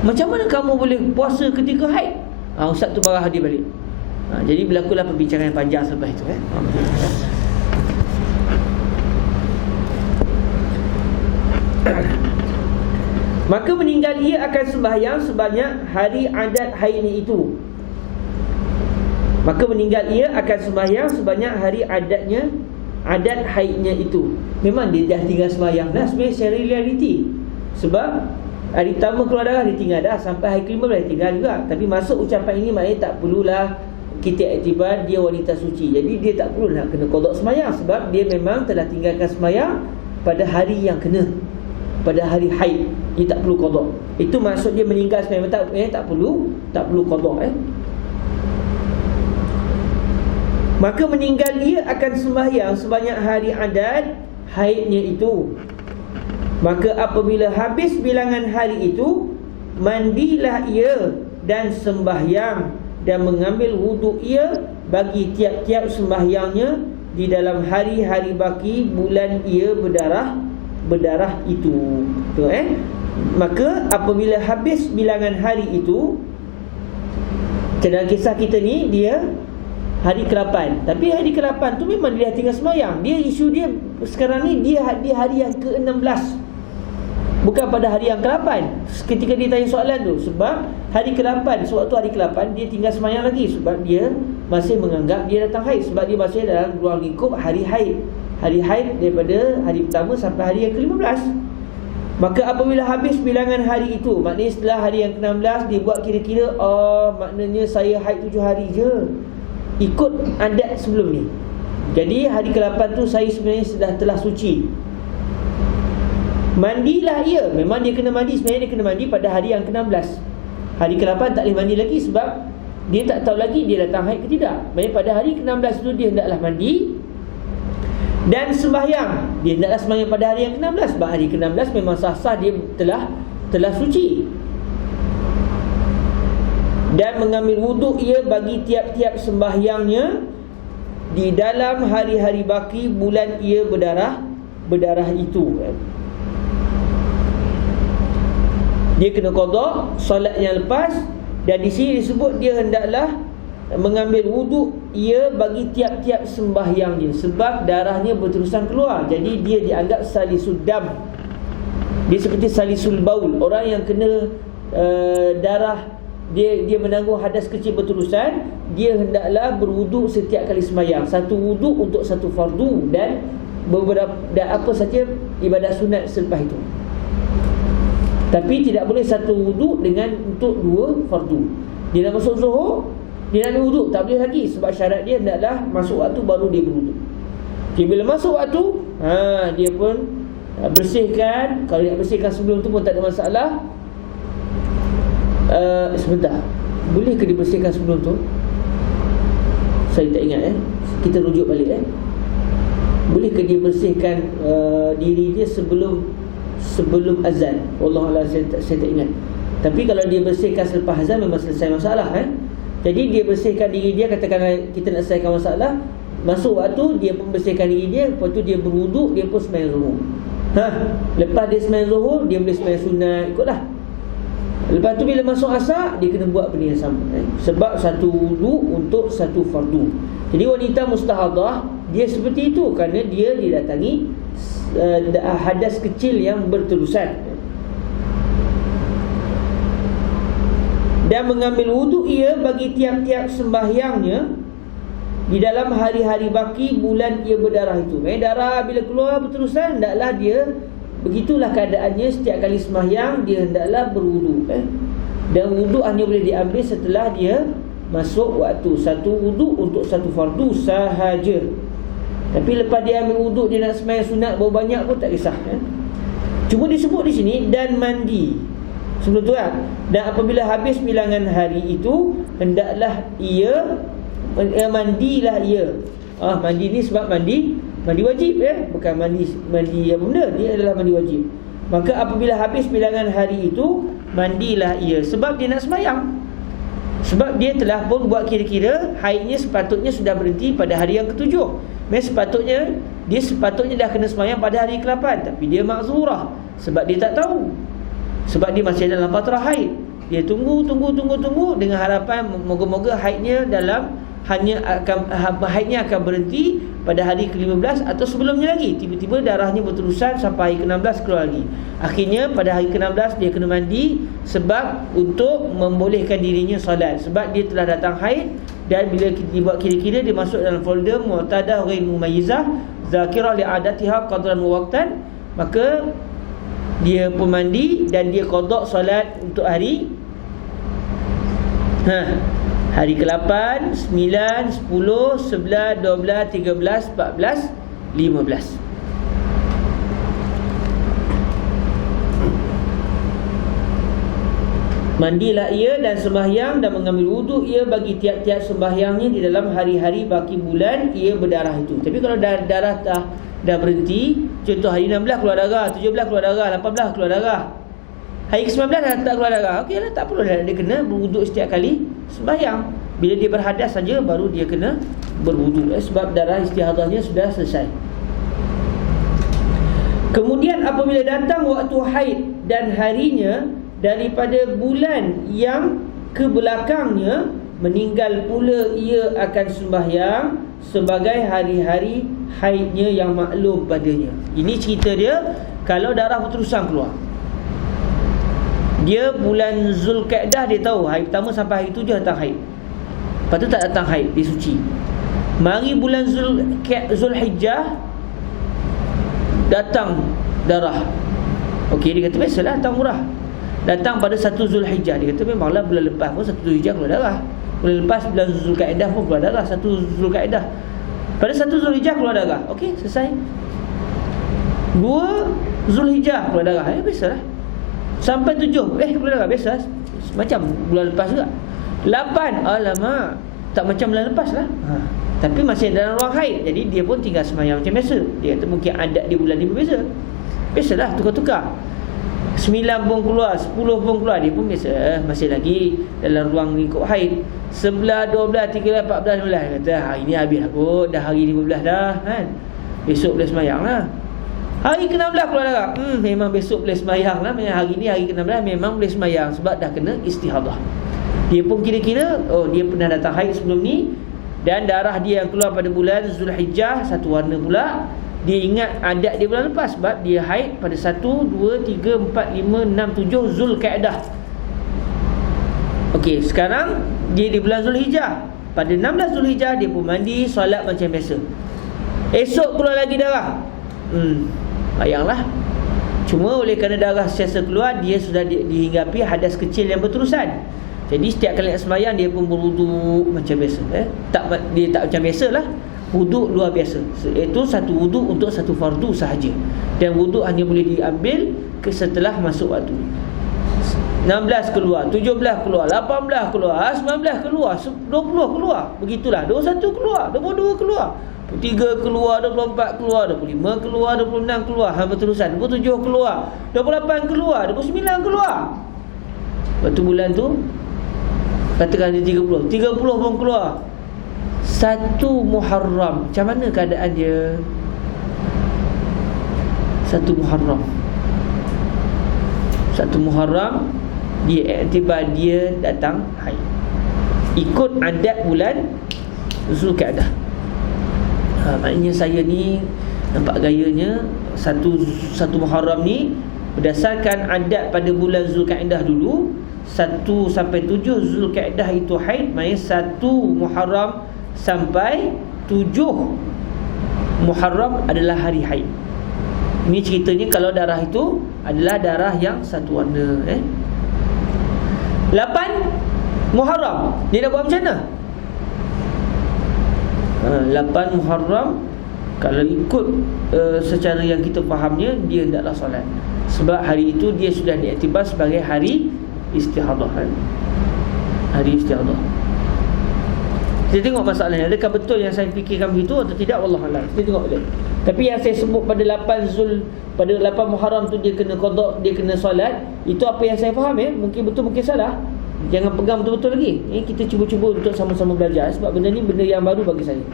Macam mana kamu boleh puasa ketika haid? Ustaz tu marah dia balik. Jadi berlakulah perbincangan panjang selepas itu Maka meninggal ia akan sembahyang sebanyak hari adat haidnya itu. Maka meninggal ia akan sembahyang sebanyak hari adat haidnya itu. Memang dia dah tinggal sembahyang dah sebenarnya secara realiti. Sebab hari pertama keluar darah dia tinggal dah, sampai hari ke-15 dia tinggal juga. Tapi masuk ucapan ini maknanya tak perlulah kita iktibar dia wanita suci. Jadi dia tak perlu nak kena qada sembahyang sebab dia memang telah tinggalkan sembahyang pada hari yang kena, pada hari haid. Dia tak perlu qada. Itu maksud dia meninggal sembahyang tak perlu qada Maka meninggal ia akan sembahyang sebanyak hari adat haidnya itu. Maka apabila habis bilangan hari itu, mandilah ia dan sembahyang dan mengambil wuduk ia bagi tiap-tiap sembahyangnya di dalam hari-hari baki bulan ia berdarah itu. Maka apabila habis bilangan hari itu, dalam kisah kita ni dia hari ke-8. Tapi hari ke-8 tu memang dia tinggal sembahyang. Dia isu dia sekarang ni dia hari yang ke-16. Bukan pada hari yang ke-8 ketika dia tanya soalan tu. Sebab hari ke-8, sewaktu hari ke-8 dia tinggal sembahyang lagi. Sebab dia masih menganggap dia datang haid. Sebab dia masih dalam ruang lingkup hari haid. Hari haid daripada hari pertama sampai hari yang ke-15. Maka apabila habis bilangan hari itu, maknanya setelah hari yang ke-16, dia buat kira-kira, maknanya saya haid 7 hari je, ikut adat sebelum ni. Jadi hari ke-8 tu saya sebenarnya telah suci. Mandilah ia. Memang dia kena mandi. Sebenarnya dia kena mandi pada hari yang ke-16. Hari ke-8 tak boleh mandi lagi sebab dia tak tahu lagi dia datang haid ke tidak. Maksudnya pada hari ke-16 itu dia hendaklah mandi dan sembahyang. Dia hendaklah sembahyang pada hari yang ke-16 sebab hari ke-16 memang sah-sah dia telah suci. Dan mengambil wuduk ia bagi tiap-tiap sembahyangnya di dalam hari-hari baki bulan ia berdarah itu. Dia kena qada solat yang lepas. Dan di sini disebut dia hendaklah mengambil wuduk ia bagi tiap-tiap sembahyangnya sebab darahnya berterusan keluar. Jadi dia dianggap salisul dam. Dia seperti salisul baul. Orang yang kena darah, dia menanggung hadas kecil berterusan, dia hendaklah berwuduk setiap kali sembahyang. Satu wuduk untuk satu fardu dan beberapa apa saja ibadat sunat selepas itu. Tapi tidak boleh satu wuduk dengan untuk 2 fardu. Dia nak masuk zuhur, dia nak wuduk, tak boleh lagi sebab syarat dia hendaklah masuk waktu baru dia berwuduk. Okay, bila masuk waktu, dia pun bersihkan. Kalau nak bersihkan sebelum tu pun tak ada masalah. Sebentar, boleh ke dibersihkan sebelum tu? Saya tak ingat Kita rujuk balik boleh ke dia bersihkan diri dia sebelum azan? Wallahualam, saya tak ingat. Tapi kalau dia bersihkan selepas azan memang selesai masalah Jadi dia bersihkan diri dia, katakanlah kita nak selesaikan masalah, masuk waktu dia pun bersihkan diri dia, lepas tu dia berwuduk, dia pun sembahyang zuhur. Lepas dia sembahyang zuhur, dia boleh sembahyang sunat, ikutlah. Lepas tu bila masuk asar, dia kena buat benda yang sama sebab satu wuduk untuk satu fardu. Jadi wanita mustahadah dia seperti itu kerana dia didatangi hadas kecil yang berterusan. Dan mengambil wuduk ia bagi tiap-tiap sembahyangnya di dalam hari-hari baki bulan ia berdarah itu. Darah bila keluar berterusan, hendaklah dia, begitulah keadaannya setiap kali sembahyang, dia hendaklah berwuduk Dan wuduk hanya boleh diambil setelah dia masuk waktu. Satu wuduk untuk satu fardu sahaja. Tapi lepas dia ambil wuduk, dia nak sembahyang sunat berapa banyak pun tak kisah Cuma disebut di sini dan mandi sebelum tu Dan apabila habis bilangan hari itu, hendaklah ia mandilah ia. Mandi ni sebab mandi wajib bukan mandi apa benda, dia adalah mandi wajib. Maka apabila habis bilangan hari itu, mandilah ia sebab dia nak sembahyang. Sebab dia telah pun buat kira-kira haidnya sepatutnya sudah berhenti pada hari yang ketujuh. Dia sepatutnya dah kena sembahyang pada hari ke-8, tapi dia makzurah sebab dia tak tahu. Sebab dia masih dalam fatrah haid. Dia tunggu dengan harapan moga-moga haidnya akan berhenti pada hari ke-15 atau sebelumnya lagi. Tiba-tiba darahnya berterusan sampai hari ke-16 keluar lagi. Akhirnya pada hari ke-16 dia kena mandi sebab untuk membolehkan dirinya solat. Sebab dia telah datang haid. Dan bila dibuat kira-kira, dia masuk dalam folder mu'tadah ghair mumayyizah zakirah li'adatiha qadran wa waqtan. Maka dia pun mandi dan dia qada solat untuk hari hari ke-8, 9, 10, 11, 12, 13, 14, 15. Mandilah ia dan sembahyang dan mengambil wuduk ia bagi tiap-tiap sembahyangnya di dalam hari-hari baki bulan ia berdarah itu. Tapi kalau darah dah berhenti, contoh hari 16 keluar darah, 17 keluar darah, 18 keluar darah, hari ke-19 dah tak keluar darah, okeylah, tak perlu dah dia kena berwuduk setiap kali sembahyang. Bila dia berhadas saja baru dia kena berwuduk sebab darah istihadahnya sudah selesai. Kemudian apabila datang waktu haid dan harinya daripada bulan yang kebelakangnya, meninggal pula ia akan sembahyang sebagai hari-hari haidnya yang maklum padanya. Ini cerita dia kalau darah berterusan keluar. Dia bulan Zulkaidah dia tahu hari pertama sampai hari 7 datang haid. Lepas tu tak datang haid, dia suci. Mari bulan Zulhijjah datang darah. Okey, dia kata biasalah datang murah. Datang pada 1 Zulhijjah, dia kata memanglah bulan lepas pun 1 Zulhijjah keluar darah. Bulan lepas bulan Zulkaidah pun keluar darah 1 Zulkaidah. Pada 1 Zulhijjah keluar darah. Okey, selesai. 2 Zulhijjah keluar darah. Biasalah. Sampai 7 keluar darah biasa. Macam bulan lepas juga. 8, alamak, tak macam bulan lepas lah. Tapi masih dalam ruang haid. Jadi dia pun tinggal sembahyang macam biasa. Dia kata mungkin adat di bulan ni berbeza. Biasalah, tukar-tukar. 9 pun keluar, 10 pun keluar, dia pun biasa, masih lagi dalam ruang lingkup haid. 11, 12, 13, 14, 15. Kata hari ni habis aku, dah hari 15 dah kan. Besok boleh sembahyang lah. Hari ke-16 keluar darah. Memang besok boleh sembahyang lah. Hari ni hari ke-16 memang boleh sembahyang sebab dah kena istihadah. Dia pun kira-kira dia pernah datang haid sebelum ni, dan darah dia yang keluar pada bulan Zulhijjah satu warna pula. Dia ingat adat dia bulan lepas sebab dia haid pada 1, 2, 3, 4, 5, 6, 7 Zulkaidah. Okey, sekarang dia di bulan Zulhijjah. Pada 16 Zulhijjah dia pun mandi, solat macam biasa. Esok keluar lagi darah. Bayanglah. Cuma oleh kerana darah sentiasa keluar, dia sudah dihinggapi hadas kecil yang berterusan. Jadi setiap kali nak sembahyang dia pun berwuduk macam biasa. Dia tak macam biasalah. Wuduk luar biasa. Itu satu wuduk untuk satu fardu sahaja. Dan wuduk hanya boleh diambil setelah masuk waktu. 16 keluar, 17 keluar, 18 keluar, 19 keluar, 20 keluar. Begitulah. 21 keluar, 22 keluar. 23 keluar, 24 keluar, 25 keluar, 26 keluar, berterusan. 27 keluar, 28 keluar, 29 keluar. Waktu bulan tu katakan dia 30 pun keluar. 1 Muharram, macam mana keadaan dia? 1 Muharram dia iktibar dia datang haid, ikut adat bulan Zulkaidah. Maknanya saya ni nampak gayanya satu Muharram ni berdasarkan adat pada bulan Zulkaidah dulu, 1 sampai 7 Zulkaidah itu haid. Maknanya 1 Muharram sampai 7 Muharram adalah hari haid. Ini ceritanya kalau darah itu adalah darah yang satu warna. 8 Muharram dia dah buat macam mana? 8 Muharram kalau ikut secara yang kita fahamnya, dia tidaklah solat. Sebab hari itu dia sudah diiktibar sebagai hari istihadah. Hari istihadah. Kita tengok masalahnya, adakah betul yang saya fikirkan begitu atau tidak, wallahualam. Kita tengok dia. Tapi yang saya sebut pada 8 Muharram tu dia kena qada, dia kena solat, itu apa yang saya faham mungkin betul mungkin salah. Jangan pegang betul-betul lagi. Kita cuba-cuba untuk sama-sama belajar, sebab benda ni benda yang baru bagi saya.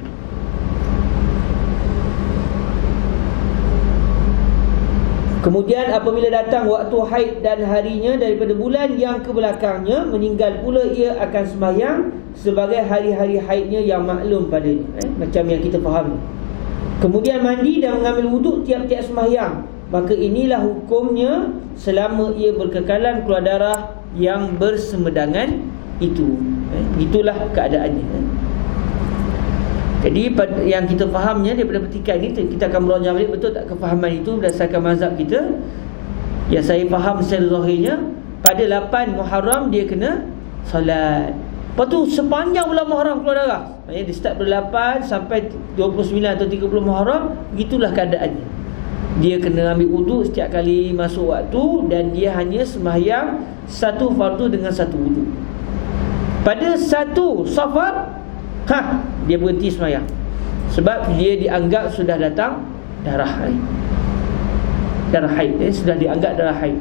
Kemudian apabila datang waktu haid dan harinya daripada bulan yang kebelakangnya, meninggal pula ia akan sembahyang sebagai hari-hari haidnya yang maklum padanya. Macam yang kita faham. Kemudian mandi dan mengambil wuduk tiap-tiap sembahyang. Maka inilah hukumnya selama ia berkekalan keluar darah yang bersemedangan itu. Itulah keadaannya. Jadi yang kita fahamnya daripada petikan ini, kita akan meraja balik betul tak kefahaman itu berdasarkan mazhab kita. Yang saya faham secara zahirnya, pada 8 Muharram dia kena solat. Lepas tu sepanjang bulan Muharram keluar darah. Maksudnya dia start pada 8 sampai 29 atau 30 Muharram, begitulah keadaannya. Dia kena ambil wuduk setiap kali masuk waktu, dan dia hanya sembahyang 1 fardu dengan 1 wuduk. Pada 1 Safar dia berhenti sembahyang, sebab dia dianggap sudah datang darah haid. Darah haid sudah dianggap darah haid.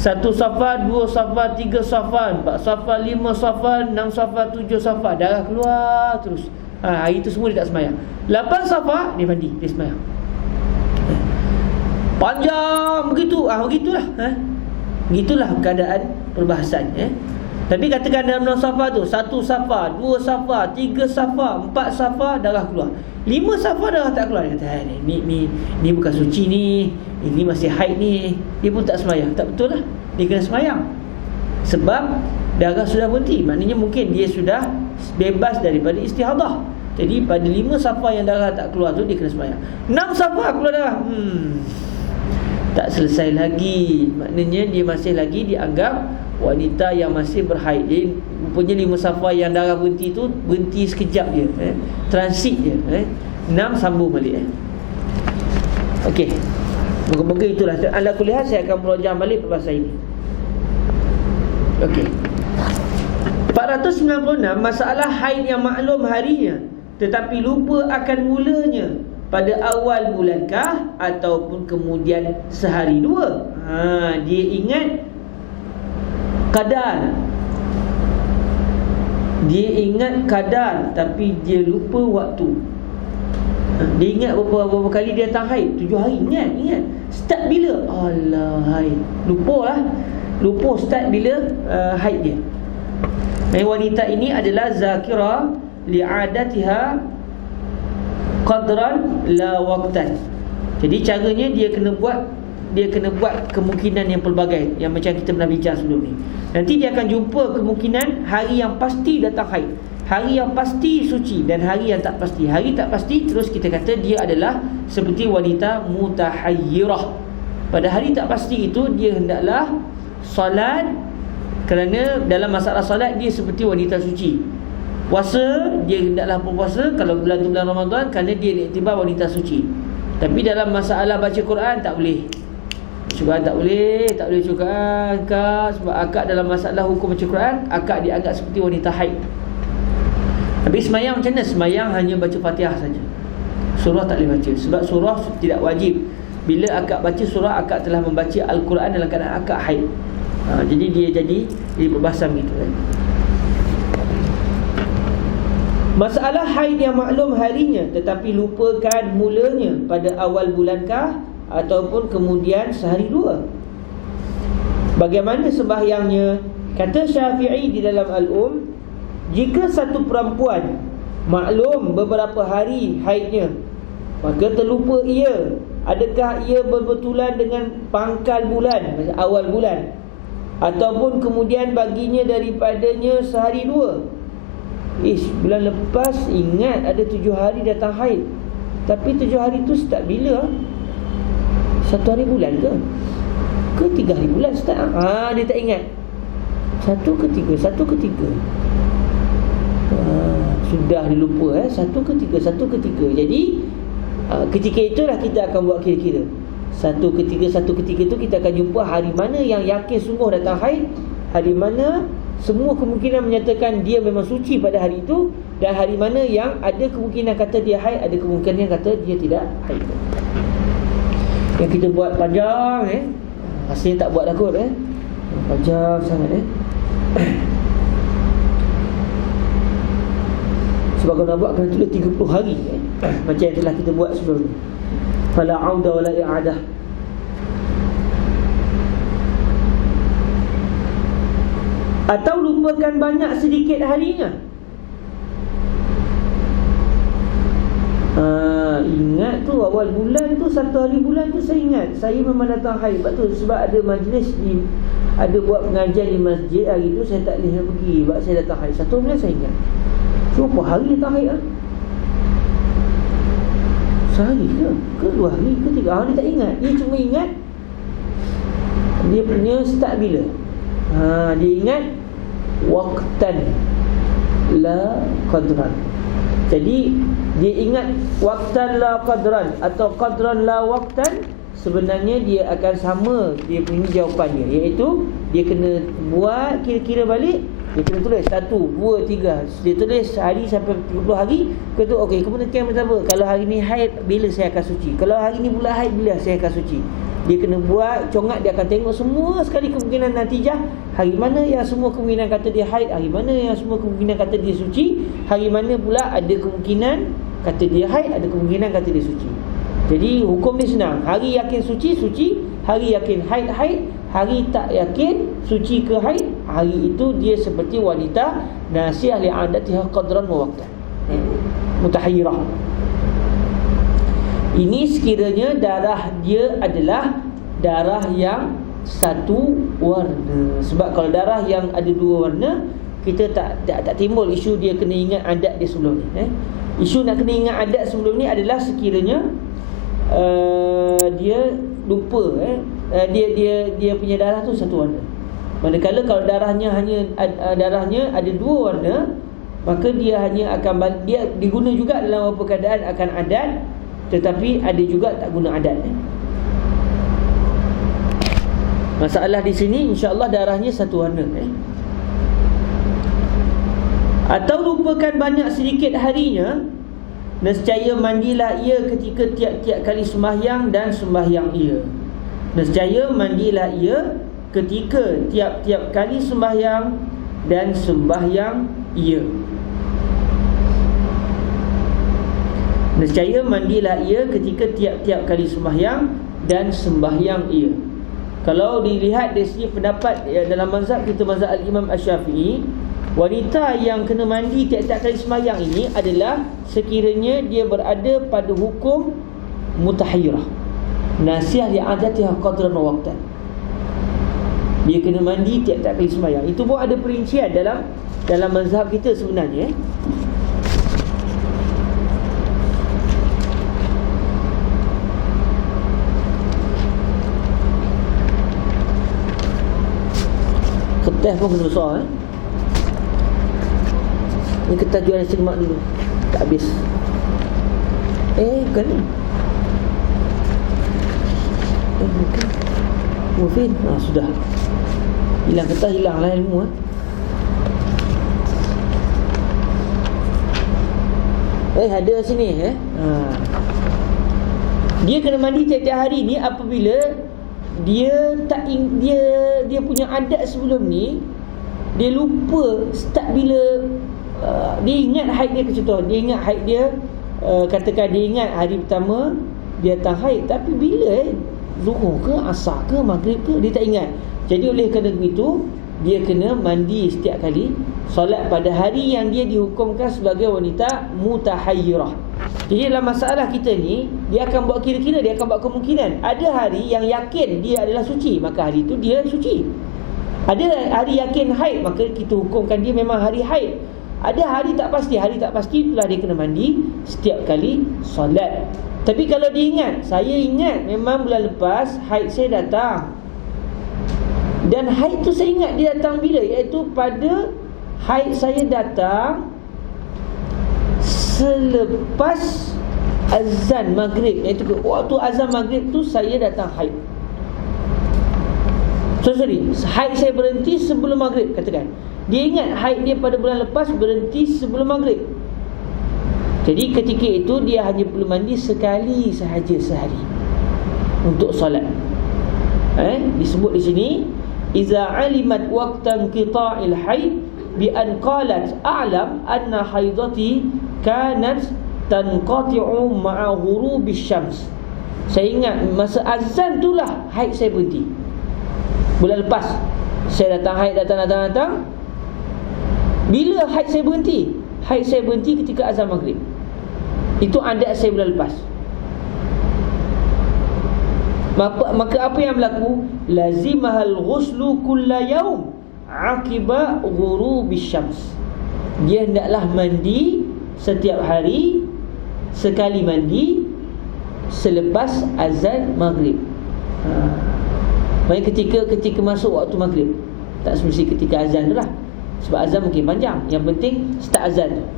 1 Safar, 2 Safar, 3 Safar, 4 Safar, 5 Safar, 6 Safar, 7 Safar, darah keluar terus. Hari itu semua dia tak sembahyang. 8 Safar dia mandi, dia sembahyang. Panjang begitu. Begitulah. Begitulah keadaan perbahasan. Tapi katakan dalam 6 Safar tu, 1 Safar, 2 Safar, 3 Safar, 4 Safar darah keluar, 5 Safar darah tak keluar. Dia kata ni bukan suci ni, ini masih haid ni. Dia pun tak sembahyang. Tak betul lah, dia kena sembahyang. Sebab darah sudah berhenti. Maknanya mungkin dia sudah bebas daripada istihadah. Jadi pada 5 Safar yang darah tak keluar tu, dia kena sembahyang. 6 Safar keluar darah, tak selesai lagi. Maknanya dia masih lagi dianggap wanita yang masih berhaid. Jadi rupanya 5 Safar yang darah berhenti tu, berhenti sekejap je, transit je. 6 sambung balik. Okey, moga-moga itulah. Ala kulli hal saya akan merajah balik perbahasan ini. Okey, 496 masalah haid yang maklum harinya tetapi lupa akan mulanya pada awal bulankah ataupun kemudian sehari dua. Dia ingat kadar, dia ingat kadar tapi dia lupa waktu. Dia ingat berapa kali dia datang haid, 7 hari. Ingat start bila, Allah haid, lupa start bila haid dia. Wanita ini adalah zakira li'adatiha qadran la waqtan. Jadi caranya dia kena buat kemungkinan yang pelbagai, yang macam kita pernah bincang sebelum ni. Nanti dia akan jumpa kemungkinan hari yang pasti datang haid, hari yang pasti suci, dan hari yang tak pasti. Hari tak pasti terus kita kata dia adalah seperti wanita mutahayyirah. Pada hari tak pasti itu dia hendaklah solat, kerana dalam masalah solat dia seperti wanita suci. Puasa dia hendaklah berpuasa kalau bulan tu bulan Ramadan, kerana dia diiktibar wanita suci. Tapi dalam masalah baca Quran tak boleh. Quran tak boleh Quran akak, sebab akak dalam masalah hukum baca Quran, akak dianggap seperti wanita haid. Tapi semayang macam mana? Semayang hanya baca Fatihah saja. surah tak boleh baca. Sebab surah tidak wajib. Bila akak baca surah, akak telah membaca Al-Quran dalam keadaan akak haid. Jadi dia jadi berbasam gitu kan. Masalah haid yang maklum harinya tetapi lupakan mulanya pada awal bulankah ataupun kemudian sehari dua. Bagaimana sembahyangnya? Kata Syafi'i di dalam Al-Um, jika satu perempuan maklum beberapa hari haidnya, maka terlupa ia, adakah ia berbetulan dengan pangkal bulan, awal bulan, ataupun kemudian baginya daripadanya sehari dua. Bulan lepas ingat ada 7 hari datang haid, tapi 7 hari tu start bila? 1 hari bulan ke? Ke 3 hari bulan start? Dia tak ingat. 1 ke 3? 1 ke 3? Sudah dilupa 1 ke 3? 1 ke 3. Jadi ketika itulah kita akan buat kira-kira 1 ke 3, 1 ke 3 tu kita akan jumpa hari mana yang yakin sungguh datang haid, hari mana semua kemungkinan menyatakan dia memang suci pada hari itu, dan hari mana yang ada kemungkinan kata dia haid, ada kemungkinan yang kata dia tidak haid. Yang kita buat panjang rasanya tak buat takut panjang sangat sebab kalau nak buat kena tulis 30 hari macam yang telah kita buat sebelum ni. Fala auda wala i'adah. Atau lupakan banyak sedikit harinya. Ingat tu awal bulan tu, 1 hari bulan tu saya ingat saya memang datang haid. Sebab tu, sebab ada majlis ada buat pengajian di masjid hari tu, saya tak boleh pergi sebab saya datang haid. 1 bulan saya ingat. Berapa hari datang haid sehari ke 2 hari ke 3 hari, dia tak ingat. Dia cuma ingat dia punya start bila. Dia ingat waqtan la qadran. Jadi dia ingat waqtan la qadran atau qadran la waqtan, sebenarnya dia akan sama dia punya jawapan dia, iaitu dia kena buat kira-kira balik. Dia kena tulis 1, 2, 3. Dia tulis hari sampai 30 hari. Kata okey, kemudian pertama, kalau hari ni haid bila saya akan suci, kalau hari ni pula haid bila saya akan suci. Dia kena buat congat, dia akan tengok semua sekali kemungkinan natijah. Hari mana yang semua kemungkinan kata dia haid, hari mana yang semua kemungkinan kata dia suci, hari mana pula ada kemungkinan kata dia haid, ada kemungkinan kata dia suci. Jadi hukum dia senang. Hari yakin suci, suci. Hari yakin haid, haid. Hari tak yakin suci ke haid, hari itu dia seperti wanita nasiyah li'adatiha qadran wa waqtan, mutahayyirah. Ini sekiranya darah dia adalah darah yang satu warna. Sebab kalau darah yang ada 2 warna, kita tak timbul isu dia kena ingat adat dia sebelum ni. Isu nak kena ingat adat sebelum ni adalah sekiranya dia lupa dia punya darah tu satu warna. Manakala kalau darahnya ada 2 warna, maka dia hanya akan dia diguna juga dalam beberapa keadaan akan adat, tetapi ada juga tak guna adat. Masalah di sini insya-Allah darahnya satu warna. Atau lupakan banyak sedikit harinya, nescaya mandilah ia ketika tiap-tiap kali sembahyang dan sembahyang ia. Nescaya mandilah ia ketika tiap-tiap kali sembahyang dan sembahyang ia. Nescaya mandilah ia ketika tiap-tiap kali sembahyang dan sembahyang ia. Kalau dilihat dari segi pendapat dalam mazhab kita, mazhab Al-Imam Asy-Syafi'i, wanita yang kena mandi tiap-tiap kali sembahyang ini adalah sekiranya dia berada pada hukum mutahayyirah, nasiyah li'adatiha qadran wa waqtan. Dia kena mandi tiap-tiap kali sembahyang. Itu pun ada perincian dalam mazhab kita sebenarnya. Kertas pun kena besar. Ni kertas jual nasi lemak dulu, tak habis. Bukan ni. Bukan. Mufin. Sudah. Hilang kertas, hilanglah ilmu. Ada sini Dia kena mandi tiap-tiap hari ni apabila dia dia punya adat sebelum ni, dia lupa start bila dia ingat haid dia, contoh dia ingat haid dia, katakan dia ingat hari pertama dia datang haid, tapi bila Zuhur ke, Asar ke, Maghrib ke, dia tak ingat. Jadi oleh kerana begitu, dia kena mandi setiap kali solat pada hari yang dia dihukumkan sebagai wanita mutahayyirah. Jadi dalam masalah kita ni, dia akan buat kira-kira, dia akan buat kemungkinan. Ada hari yang yakin dia adalah suci, maka hari itu dia suci. Ada hari yakin haid, maka kita hukumkan dia memang hari haid. Ada hari tak pasti, itulah dia kena mandi setiap kali solat. Tapi kalau dia ingat, saya ingat memang bulan lepas haid saya datang, dan haid tu saya ingat dia datang bila, iaitu pada haid saya datang selepas azan maghrib, iaitu waktu azan maghrib tu saya datang haid. Haid saya berhenti sebelum maghrib, katakan. Dia ingat haid dia pada bulan lepas berhenti sebelum maghrib. Jadi ketika itu dia hanya perlu mandi sekali sahaja sehari untuk solat. Disebut di sini, iza alimat waqtan qita'il haid bi an qalat a'lam anna haidati kanat tanqati'u ma'a ghurubish syams. Saya ingat masa azan itulah haid saya berhenti. Bulan lepas saya datang haid, datang. Bila haid saya berhenti? Haid saya berhenti ketika azan maghrib. Itu adat saya bulan lepas. Maka apa yang berlaku? Lazimahal ghuslu kulla yaum akiba ghurubish syams. Dia hendaklah mandi setiap hari, sekali mandi selepas azan maghrib. Maksudnya ketika masuk waktu maghrib. Tak semestinya ketika azan tu lah, sebab azan mungkin panjang. Yang penting start azan.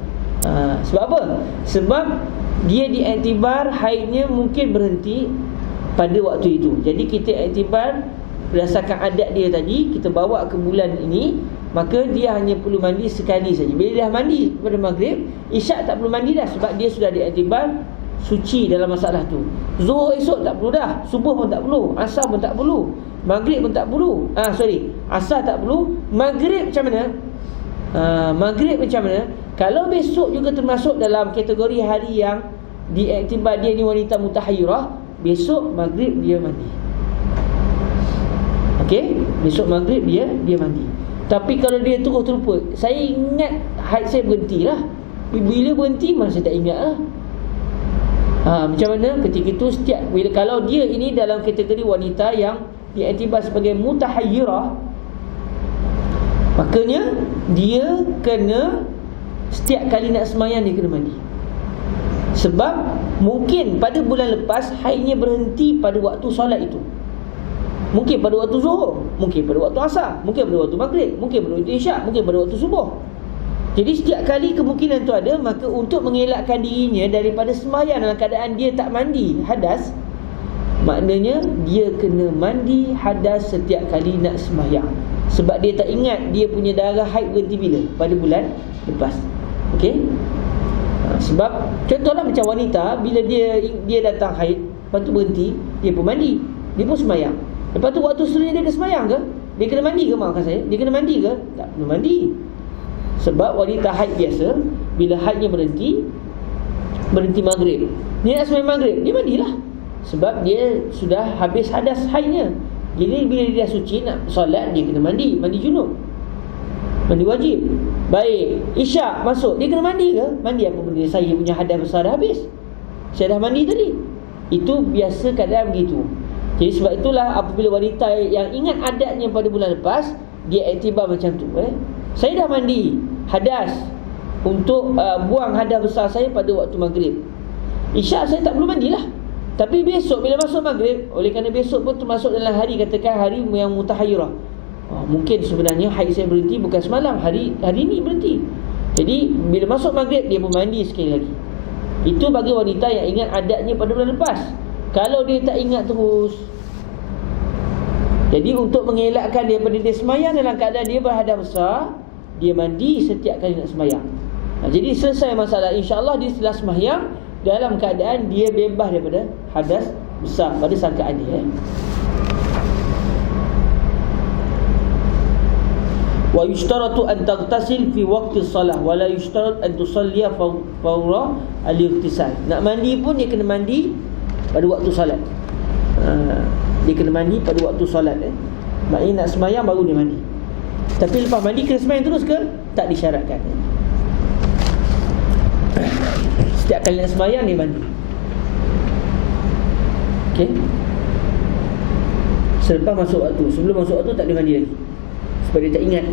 Sebab apa? Sebab dia diiktibar haidnya mungkin berhenti pada waktu itu. Jadi kita iktibar berdasarkan adat dia tadi, kita bawa ke bulan ini, maka dia hanya perlu mandi sekali saja. Bila dia dah mandi pada maghrib, isyak tak perlu mandi dah, sebab dia sudah diiktibar suci dalam masalah tu. Zuhur esok tak perlu dah, subuh pun tak perlu, asar pun tak perlu, maghrib pun tak perlu. Asar tak perlu. Maghrib macam mana? Maghrib macam mana? Kalau besok juga termasuk dalam kategori hari yang diiktibar dia ni wanita mutahayyirah, besok maghrib dia mandi. Okey, besok maghrib dia mandi. Tapi kalau dia terus terlupa, saya ingat haid saya berhentilah, bila berhenti mana saya tak ingat lah. Macam mana ketika itu kalau dia ini dalam kategori wanita yang diiktibar sebagai mutahayyirah, makanya dia kena setiap kali nak sembahyang dia kena mandi. Sebab mungkin pada bulan lepas haidnya berhenti pada waktu solat itu. Mungkin pada waktu zuhur, mungkin pada waktu asar, mungkin pada waktu maghrib, mungkin pada waktu isyak, mungkin pada waktu subuh. Jadi setiap kali kemungkinan itu ada, maka untuk mengelakkan dirinya daripada sembahyang dalam keadaan dia tak mandi hadas, maknanya dia kena mandi hadas setiap kali nak sembahyang. Sebab dia tak ingat dia punya darah haid berhenti bila? Pada bulan lepas. Okey? Sebab contohlah macam wanita, bila dia datang haid, lepas tu berhenti, dia pun mandi, dia pun sembahyang. Lepas tu waktu seterusnya dia kena sembahyang ke? Dia kena mandi ke? Maafkan saya, dia kena mandi ke? Tak perlu mandi. Sebab wanita haid biasa, bila haidnya berhenti maghrib, dia nak sembahyang maghrib, dia mandilah. Sebab dia sudah habis hadas haidnya. Jadi bila dia dah suci nak solat, dia kena mandi junub, mandi wajib. Baik, isyak masuk, dia kena mandi ke? Mandi apa benda? Saya punya hadas besar dah habis, saya dah mandi tadi. Itu biasa keadaan begitu. Jadi sebab itulah apabila wanita yang ingat adatnya pada bulan lepas, dia iktibar macam tu. Saya dah mandi hadas untuk buang hadas besar saya pada waktu maghrib. Isyak saya tak perlu mandilah. Tapi besok bila masuk maghrib, oleh kerana besok pun termasuk dalam hari, katakan hari yang mutahayyirah, mungkin sebenarnya haid saya berhenti bukan semalam, hari ni berhenti. Jadi bila masuk maghrib, dia pun mandi sekali lagi. Itu bagi wanita yang ingat adatnya pada bulan lepas. Kalau dia tak ingat terus, jadi untuk mengelakkan daripada dia sembahyang dalam keadaan dia berhadas besar, dia mandi setiap kali nak sembahyang. Jadi selesai masalah, insya-Allah dia setelah sembahyang dalam keadaan dia bebas daripada hadas besar pada sangkaan dia. Wa yushtaratu an taghtasil fi waqti salah wa la yushtarat an tusalliya fawra al-ightisal. Nak mandi pun dia kena mandi pada waktu solat. Dia kena mandi pada waktu solat. Maknanya nak sembahyang baru dia mandi. Tapi lepas mandi kena sembahyang terus ke? Tak disyaratkan. Setiap kali nak sembahyang dia mandi. Okey. Selepas masuk waktu, sebelum masuk waktu tak boleh mandi lagi. Sebab dia tak ingat.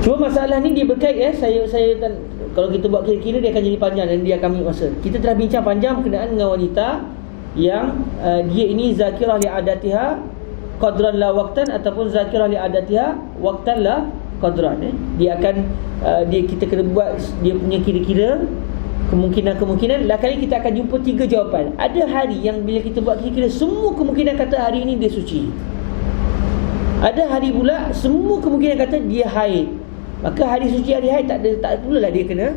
Cuma masalah ni dia berkait saya kalau kita buat kira-kira dia akan jadi panjang dan dia akan ambil masa. Kita telah bincang panjang berkenaan dengan wanita yang dia ini zakirah li adatiha qadran la waqtan ataupun zakirah li adatiha waqtan la qadran. Dia akan kita kena buat dia punya kira-kira kemungkinan lah kali kita akan jumpa 3 jawapan. Ada hari yang bila kita buat kira-kira semua kemungkinan kata hari ini dia suci. Ada hari pula semua kemungkinan kata dia haid. Maka hari suci hari haid tak perlulah dia kena.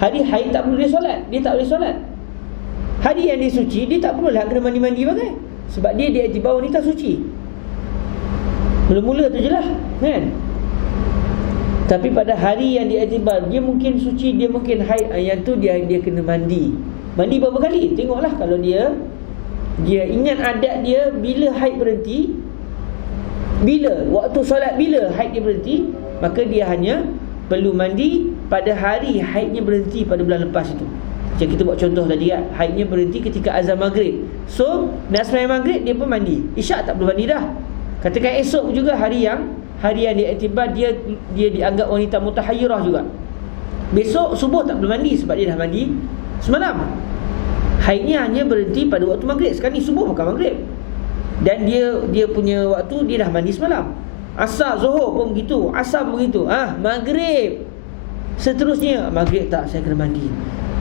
Hari haid tak perlu dia solat. Dia tak boleh solat. Hari yang dia suci dia tak perlulah kena mandi-mandi bagai. Sebab dia iktibar wanita suci. Mula-mula tu je lah, kan? Tapi pada hari yang dia iktibar dia mungkin suci, dia mungkin haid, yang tu dia kena mandi. Mandi berapa kali? Tengoklah kalau dia ingat adat dia bila haid berhenti, bila waktu solat, bila haid dia berhenti, maka dia hanya perlu mandi pada hari haidnya berhenti pada bulan lepas itu. Macam kita buat contoh tadi kan, haidnya berhenti ketika azan maghrib. So nak sembahyang maghrib dia pun mandi. Isyak tak perlu mandi dah. Katakan esok juga hari yang dia iktibar dia dianggap wanita mutahayyirah juga. Besok subuh tak perlu mandi sebab dia dah mandi semalam. Haidnya hanya berhenti pada waktu maghrib. Sekarang ni subuh bukan maghrib. Dan dia punya waktu dia dah mandi semalam. Asar, Zuhur pun begitu, Asar pun begitu. Maghrib. Seterusnya, maghrib tak, saya kena mandi.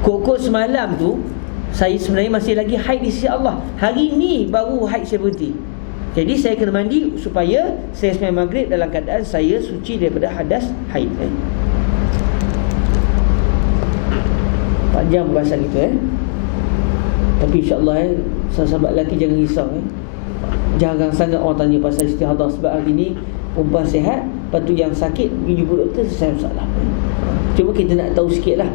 Kok semalam tu saya sebenarnya masih lagi haid di sisi Allah. Hari ni baru haid saya berhenti. Jadi saya kena mandi supaya saya sembahyang maghrib dalam keadaan saya suci daripada hadas haid. Panjang bahasan itu Tapi insya-Allah sahabat lelaki jangan risau Jarang sangat orang tanya pasal istihadah. Sebab hari ni perempuan sihat, lepas tu yang sakit pergi jumpa doktor, selesai masalah. Cuma kita nak tahu sikit lah.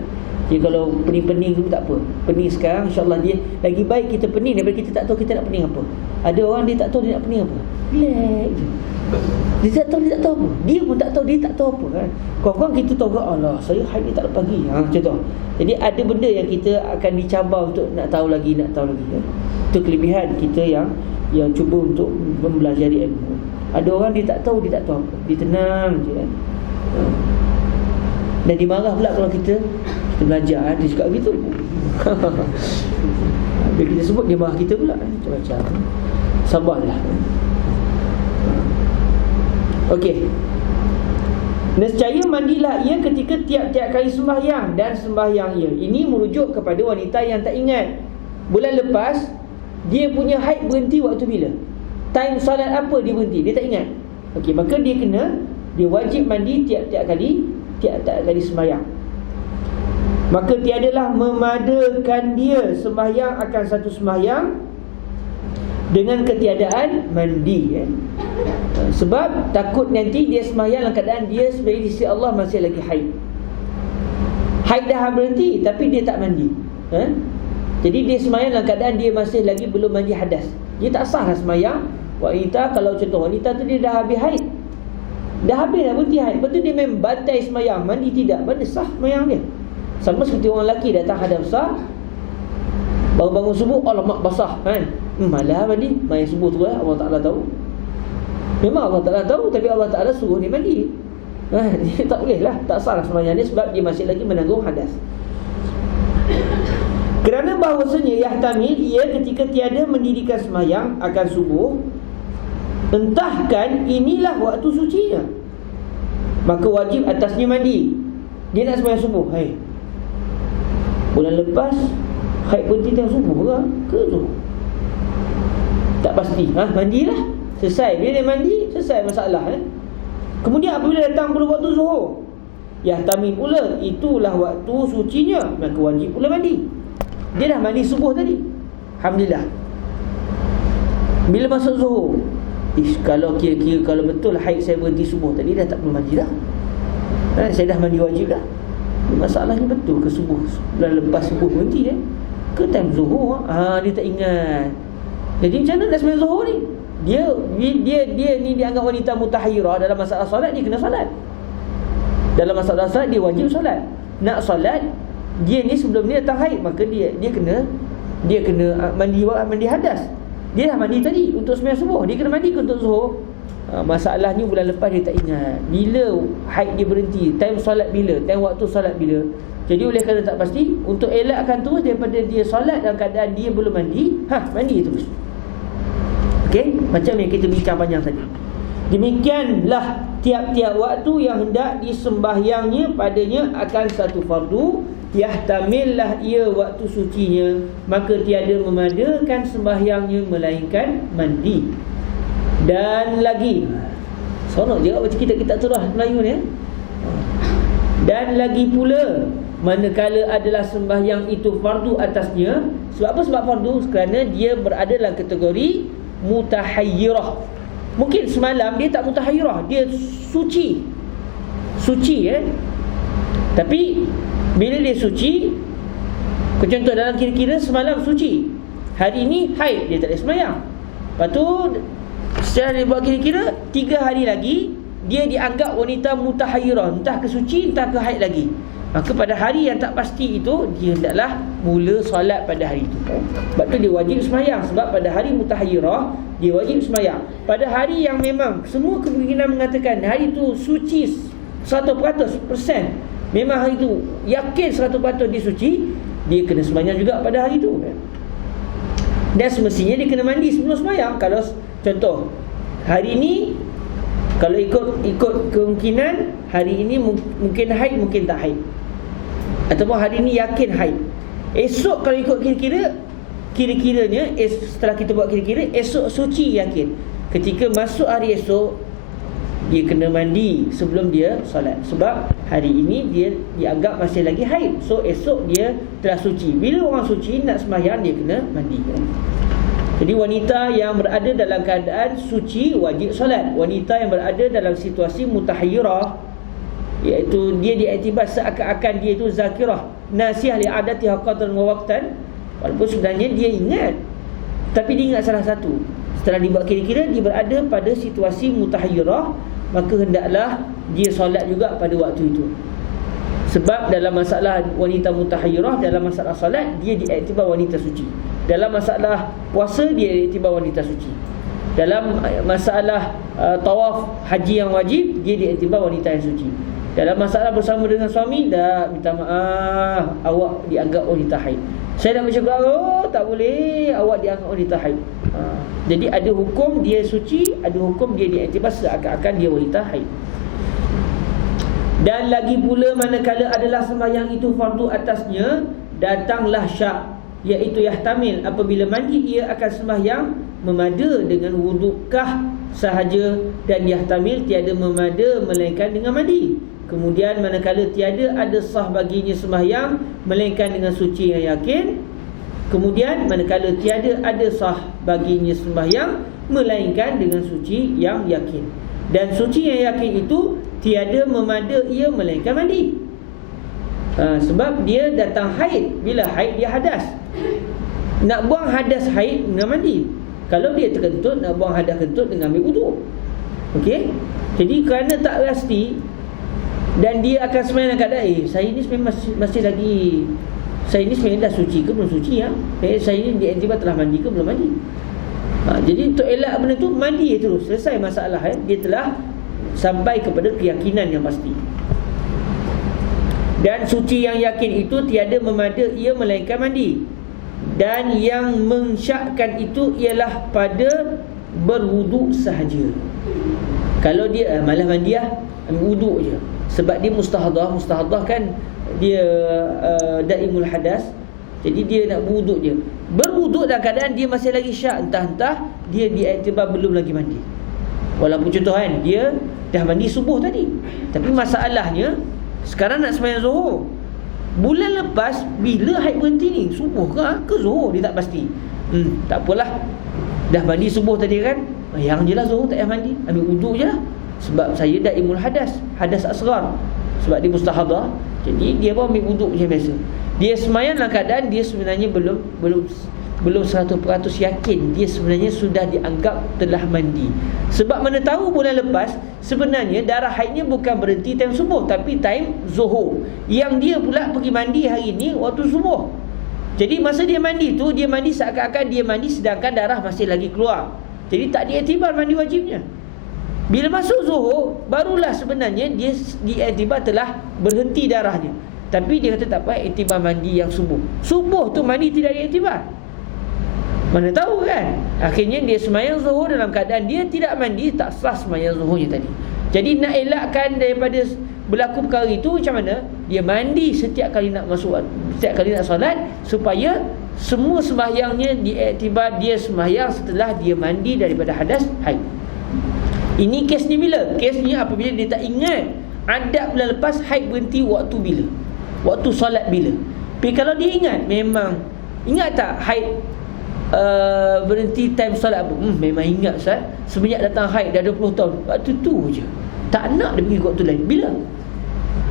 Jadi kalau pening-pening tu tak apa. Pening sekarang insya-Allah dia lagi baik kita pening daripada kita tak tahu kita nak pening apa. Ada orang dia tak tahu dia nak pening apa. Relax je. Dia tak tahu apa. Dia pun tak tahu dia tak tahu apa kan. Kadang-kadang kita tahu Allah, saya haid ni tak dapat pagi. Macam tu. Jadi ada benda yang kita akan dicabar untuk nak tahu lagi. Itu kelebihan kita yang cuba untuk mempelajari ilmu. Ada orang dia tak tahu apa. Dia tenang je kan. Dan dimarah pula kalau kita belajar. Dia cakap begitu. Bila kita sebut dia marah kita pula. Macam-macam. Sabarlah. Okey. Nescaya mandilah ia ketika tiap-tiap kali sembahyang dan sembahyang ia. Ini merujuk kepada wanita yang tak ingat bulan lepas dia punya haid berhenti waktu bila? Time solat apa dia berhenti? Dia tak ingat. Okey, maka dia wajib mandi tiap-tiap kali sembahyang. Maka tiadalah memadakan dia sembahyang akan satu sembahyang dengan ketiadaan mandi sebab takut nanti dia sembahyang dalam keadaan dia sebagai di sisi Allah masih lagi haid. Haid dah berhenti tapi dia tak mandi. Jadi dia sembahyang dalam keadaan dia masih lagi belum mandi hadas. Dia tak sah lah sembahyang. Wanita, kalau contoh wanita tu dia dah habis haid, dah berhenti haid, lepas tu dia main batai sembahyang, mandi tidak, mana sah sembahyang dia. Sama seperti orang lelaki datang hadas besar, baru bangun subuh, alamak basah kan, malah mandi. Main subuh tu Allah Ta'ala tahu. Memang Allah Ta'ala tahu, tapi Allah Ta'ala suruh dia mandi. Dia tak boleh lah, tak sah lah sembahyang dia sebab dia masih lagi menanggung hadas. Kerana bahawasanya yahtamil ia ketika tiada mendirikan sembahyang akan subuh, entahkan inilah waktu sucinya, maka wajib atasnya mandi. Dia nak sembahyang subuh, bulan lepas haid berhenti tengah subuh ke tu? Tak pasti. Mandilah. Selesai. Bila dia mandi, selesai masalah. Kemudian apabila datang pada waktu zuhur, yahtamil pula itulah waktu sucinya, maka wajib pula mandi. Dia dah mandi subuh tadi, alhamdulillah. Bila masuk zuhur, kalau kira-kira kalau betul haid saya berhenti subuh tadi, dah tak perlu mandi dah. Saya dah mandi wajib dah. Masalahnya betul ke subuh dah lepas subuh berhenti ke time zuhur? Dia tak ingat. Jadi macam mana dah sembahyang zuhur ni? Dia ni dianggap wanita mutahayyirah. Dalam masalah solat dia kena solat. Dalam masalah solat dia wajib solat. Nak solat, dia ni sebelum ni datang haid, maka dia kena mandi hadas. Dia dah mandi tadi untuk sembahyang subuh, dia kena mandi ke untuk zuhur? Masalahnya bulan lepas dia tak ingat bila haid dia berhenti, time solat bila, time waktu solat bila. Jadi oleh kerana tak pasti, untuk elakkan terus daripada dia solat dalam keadaan dia belum mandi, mandi terus. Okey, macam yang kita bincang panjang tadi. Demikianlah tiap-tiap waktu yang hendak disembahyangnya padanya akan satu fardu, yahtamillah ia waktu sucinya, maka tiada memadakan sembahyangnya melainkan mandi. Dan lagi, seronok je baca kitab-kitab surah Melayu ni. Dan lagi pula, manakala adalah sembahyang itu fardu atasnya. Sebab apa? Sebab fardu kerana dia berada dalam kategori mutahayyirah. Mungkin semalam dia tak mutahayyirah, dia suci. Tapi bila dia suci, contoh dalam kira-kira semalam suci, hari ni haid, dia tak ada sembahyang. Lepas tu secara dia buat kira-kira 3 hari lagi dia dianggap wanita mutahayyirah, entah ke suci entah ke haid lagi. Maka pada hari yang tak pasti itu, dia hendaklah mula solat pada hari itu. Sebab tu dia wajib sembahyang. Sebab pada hari mutahayyirah dia wajib sembahyang. Pada hari yang memang semua kemungkinan mengatakan hari itu suci 100%, memang hari itu yakin 100% dia suci, dia kena sembahyang juga pada hari itu. Dan semestinya dia kena mandi sebelum sembahyang. Kalau contoh hari ini, kalau ikut kemungkinan hari ini mungkin haid, mungkin tak haid, ataupun hari ini yakin haid. Esok kalau ikut kira-kiranya setelah kita buat kira-kira, esok suci yakin. Ketika masuk hari esok, dia kena mandi sebelum dia solat. Sebab hari ini dia dianggap masih lagi haid, so esok dia telah suci. Bila orang suci nak sembahyang, dia kena mandi. Jadi wanita yang berada dalam keadaan suci wajib solat. Wanita yang berada dalam situasi mutahayyirah, iaitu dia diiktibar seakan-akan dia itu zakirah, nasiyah li'adatiha qadran wa waqtan, walaupun sebenarnya dia ingat, tapi dia ingat salah satu. Setelah dibuat kira-kira, dia berada pada situasi mutahayyirah, maka hendaklah dia solat juga pada waktu itu. Sebab dalam masalah wanita mutahayyirah, dalam masalah solat dia diiktibar wanita suci. Dalam masalah puasa dia diiktibar wanita suci. Dalam masalah tawaf haji yang wajib, dia diiktibar wanita yang suci. Dalam masalah bersama dengan suami, dah minta maaf, awak dianggap wanita haid. Saya dah bercakap, tak boleh, awak dianggap wanita haid. Jadi ada hukum dia suci, ada hukum dia diiktibar seakan-akan dia wanita haid. Dan lagi pula manakala adalah sembahyang itu fardu atasnya, datanglah syak, iaitu yahtamil, apabila mandi ia akan sembahyang memada dengan wudukah sahaja, dan yahtamil tiada memada melainkan dengan mandi. Kemudian manakala tiada ada sah baginya sembahyang melainkan dengan suci yang yakin. Kemudian manakala tiada ada sah baginya sembahyang melainkan dengan suci yang yakin. Dan suci yang yakin itu tiada memada ia melainkan mandi. Sebab dia datang haid. Bila haid dia hadas. Nak buang hadas haid dengan mandi. Kalau dia terkentut, nak buang hadas kentut dengan ambil wuduk. Okey. Jadi kerana tak pasti, dan dia akan sembahyang dalam keadaan saya ni sebenarnya masih lagi, saya ni sebenarnya dah suci ke belum suci ya? Saya ni diiktibar telah mandi ke belum mandi? Jadi untuk elak benda tu, mandi terus. Selesai masalah dia telah sampai kepada keyakinan yang pasti. Dan suci yang yakin itu tiada memada ia melainkan mandi. Dan yang mensyakkan itu ialah pada berwuduk sahaja. Kalau dia malah mandi ambil wuduk je. Sebab dia mustahadah kan dia daimul hadas. Jadi dia nak berwuduk je. Berwuduk dalam keadaan dia masih lagi syak, entah-entah dia diiktibar belum lagi mandi. Walaupun contoh kan, dia dah mandi subuh tadi, tapi masalahnya Sekarang nak sembahyang Zuhur. Bulan lepas bila haid berhenti ni? Subuh ke Zuhur? Dia tak pasti. Tak apalah. Dah mandi subuh tadi kan, yang je lah Zuhur tak payah mandi, ambil wuduk je lah. Sebab saya daimul hadas asghar. Sebab dia mustahadah, jadi dia pun ambil wuduk macam biasa. Dia sembahyang dalam keadaan dia sebenarnya belum 100% yakin dia sebenarnya sudah dianggap telah mandi. Sebab mana tahu bulan lepas sebenarnya darah haidnya bukan berhenti time subuh, tapi time Zuhur. Yang dia pula pergi mandi hari ni waktu subuh. Jadi masa dia mandi tu, dia mandi seakan-akan dia mandi sedangkan darah masih lagi keluar. Jadi tak diiktibar mandi wajibnya. Bila masuk Zuhur, barulah sebenarnya dia diiktibar telah berhenti darahnya. Tapi dia kata tak apa, iktibar mandi yang subuh. Subuh tu mandi tidak diiktibar. Mana tahu kan? Akhirnya dia sembahyang Zuhur dalam keadaan dia tidak mandi, tak sah sembahyang Zuhurnya tadi. Jadi nak elakkan daripada berlaku perkara itu macam mana? Dia mandi setiap kali nak masuk, setiap kali nak solat, supaya semua sembahyangnya diiktibar dia sembahyang setelah dia mandi daripada hadas haid. Ini kes ni bila? Kes ni apabila dia tak ingat adab bulan lepas haid berhenti waktu bila, waktu solat bila. Tapi kalau dia ingat, memang ingat tak haid berhenti time solat apa? Memang ingat Ustaz, semenjak datang haid dah 20 tahun, waktu tu je. Tak nak dia pergi ke waktu lain. Bila?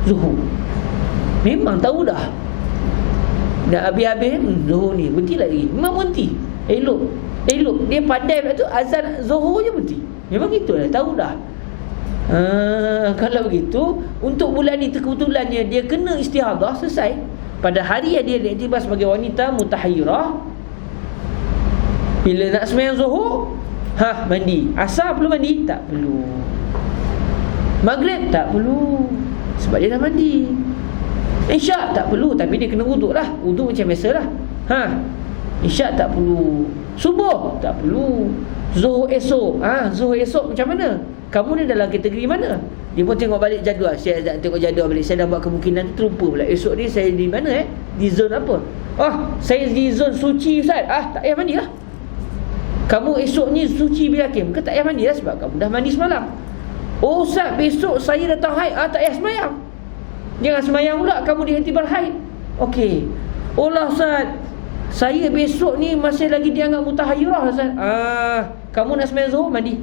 Zuhur. Memang tahu dah. Nak habis-habis Zuhur ni berhenti lagi. Memang berhenti. Elok. Dia pandai pula tu, azan Zuhur je berhenti. Memang gitu lah, tahu dah. Kalau begitu, untuk bulan ni kebetulannya dia kena istihadah selesai. Pada hari yang dia diiktibar sebagai wanita mutahayyirah, bila nak sembahyang Zuhur, mandi. Asar perlu mandi? Tak perlu. Maghrib tak perlu, sebab dia dah mandi. Isyak tak perlu, tapi dia kena wuduk lah. Wuduk macam biasa lah. Isyak tak perlu. Subuh tak perlu. Zuhur esok. Zuhur esok macam mana? Kamu ni dalam kategori mana? Dia pun tengok balik jadual. Saya dah tengok jadual balik. Saya dah buat kemungkinan tu, terlupa pula. Esok ni saya di mana Di zon apa? Saya di zon suci Ustaz. Tak payah mandi lah. Kamu esok ni suci bila yakin? Bukan tak payah mandi lah, sebab kamu dah mandi semalam. Ustaz, besok saya datang haid. Tak payah sembahyang. Jangan sembahyang pula, kamu diiktibar haid. Okey. Ustaz, saya besok ni masih lagi dianggap mutahayyirah Ustaz. Kamu nak sembahyang Zuhur, mandi.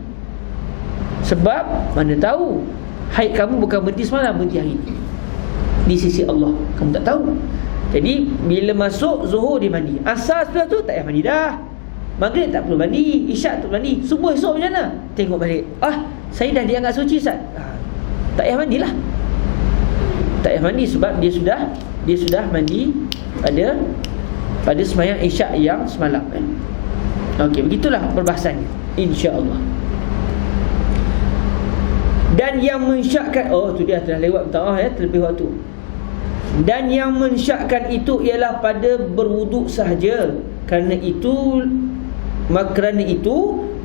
Sebab mana tahu haid kamu bukan berhenti semalam, berhenti hari di sisi Allah. Kamu tak tahu. Jadi bila masuk Zuhur dia mandi. Asar sudah tu tak payah mandi dah. Maghrib tak perlu mandi, Isyak tak perlu mandi. Subuh esok macam mana? Tengok balik. Saya dah dianggap suci Ustaz. Tak payah mandilah. Tak payah mandi sebab dia sudah mandi pada sembahyang Isyak yang semalam kan. Okey, begitulah perbahasannya, insya-Allah. Dan yang mensyakkan, tu dia telah lewat terlebih waktu. Dan yang mensyakkan itu ialah pada berwuduk sahaja. Kerana itu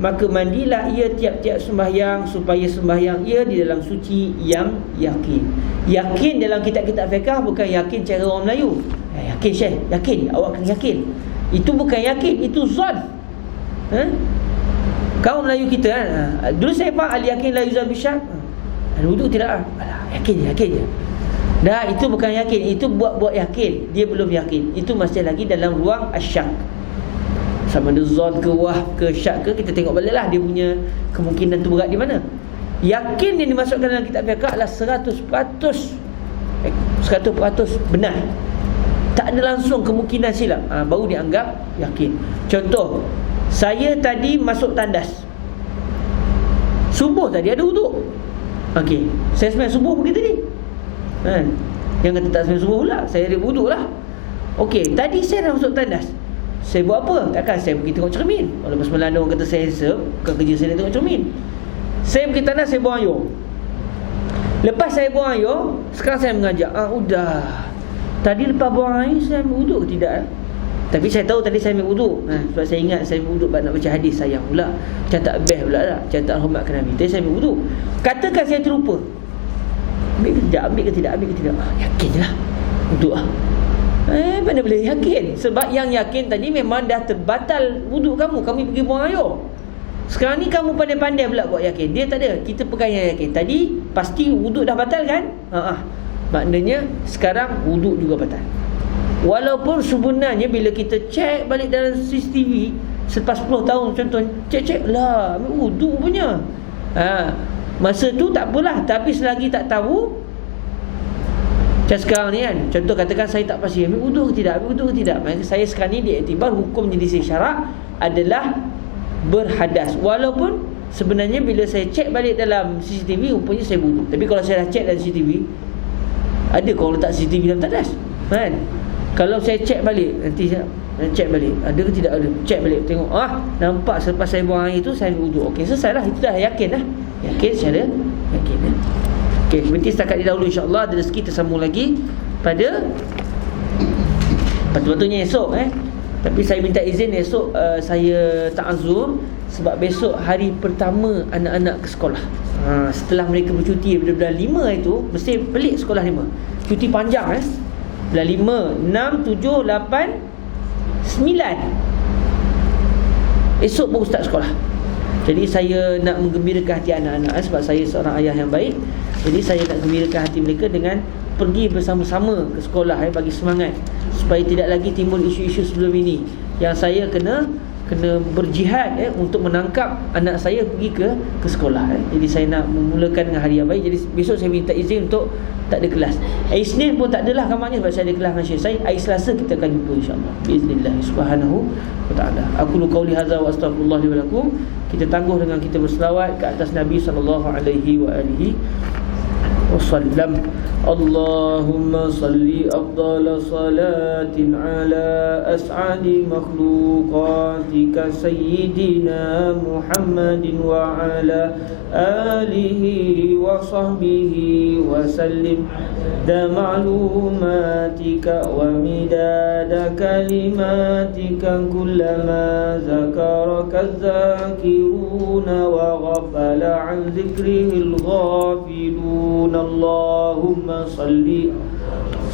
maka mandilah ia tiap-tiap sembahyang, supaya sembahyang ia di dalam suci yang yakin. Yakin dalam kitab-kitab fiqh bukan yakin cara orang Melayu. Yakin Syekh, yakin, awak kena yakin. Itu bukan yakin, itu zon. Kaum Melayu kita dulu saya faham al yakin la yuzal bisyak. Wuduk tidak yakin je. Dah, itu bukan yakin, itu buat yakin. Dia belum yakin. Itu masih lagi dalam ruang asyak. Sama ada zon ke wah ke syak ke, kita tengok balik lah dia punya kemungkinan tu berat di mana. Yakin yang dimasukkan dalam kitab fiqh adalah 100% benar. Tak ada langsung kemungkinan silap. Baru dianggap yakin. Contoh, saya tadi masuk tandas. Subuh tadi ada wuduk. Okey, saya sembahyang subuh pergi tadi. Yang kata tak sembahyang subuh pula, saya ada wuduk lah. Okey, tadi saya dah masuk tandas. Saya buat apa? Takkan saya pergi tengok cermin. Kalau semalam orang kata saya handsome, bukan kerja saya tengok cermin. Saya pergi tandas, saya buang air. Lepas saya buang air, sekarang saya mengajak. Udah. Tadi lepas buang air saya ambil wuduk ke tidak? Tapi saya tahu tadi saya ambil wuduk. Sebab saya ingat saya ambil wuduk nak baca hadis, sayang pula. Macam tak best pula lah. Macam tak hormatkan Nabi. Tapi saya ambil wuduk. Katakan saya terlupa. Ambil ke tidak? Yakin je lah. Wuduk lah. Mana boleh yakin? Sebab yang yakin tadi memang dah terbatal wuduk kamu. Kamu pergi buang air. Sekarang ni kamu pandai-pandai pula buat yakin. Dia tak ada. Kita pegang yang yakin. Tadi pasti wuduk dah batal kan? maknanya sekarang wuduk juga batal. Walaupun sebenarnya bila kita cek balik dalam CCTV selepas 10 tahun contoh, cek lah ambil wuduk punya. Masa tu tak apalah, tapi selagi tak tahu, macam sekarang ni kan, contoh katakan saya tak pasti ambil wuduk ke tidak, maka saya sekarang ni diiktibar hukum jenis syarak adalah berhadas. Walaupun sebenarnya bila saya cek balik dalam CCTV rupanya saya wuduk, tapi kalau saya dah cek dalam CCTV, ada kau letak CCTV dalam tadas kan? Kalau saya cek balik, nanti saya cek balik, ada ke tidak ada, cek balik, tengok, nampak selepas saya buang air tu saya wuduk. Okey, selesai lah, itu dah yakin lah, yakin secara yakin lah. Okey, berhenti setakat di dahulu, insyaAllah ada rezeki tersambung lagi pada patutnya esok Tapi saya minta izin esok saya ta'azur, sebab besok hari pertama anak-anak ke sekolah. Setelah mereka bercuti bulan 5 itu, mesti pelik sekolah 5 cuti panjang bulan 5, 6, 7, 8, 9 esok baru start sekolah. Jadi saya nak menggembirakan hati anak-anak sebab saya seorang ayah yang baik. Jadi saya nak gembirakan hati mereka dengan pergi bersama-sama ke sekolah bagi semangat, supaya tidak lagi timbul isu-isu sebelum ini yang saya kena berjihad untuk menangkap anak saya pergi ke sekolah. Jadi saya nak memulakan dengan hari yang baik. Jadi besok saya minta izin untuk tak ada kelas. Isnin pun tak adalah kamarnya sebab saya ada kelas dengan Syekh Said. Selasa kita akan jumpa insya-Allah biiznillah subhanahu wa taala. Aku qauli hadza wa astaghfirullah li wa lakum. Kita tangguh dengan kita berselawat ke atas Nabi sallallahu alaihi wa alihi wasallam. Allahumma salli afdala salatin ala as'adi makhluqatika sayyidina Muhammadin wa ala alihi wa sahbihi wa sallim da ma'lumatika wa midada kalimatika kullama zakaraka zakiruna wa ghafala an zikrihil ghafilun. Allahumma salli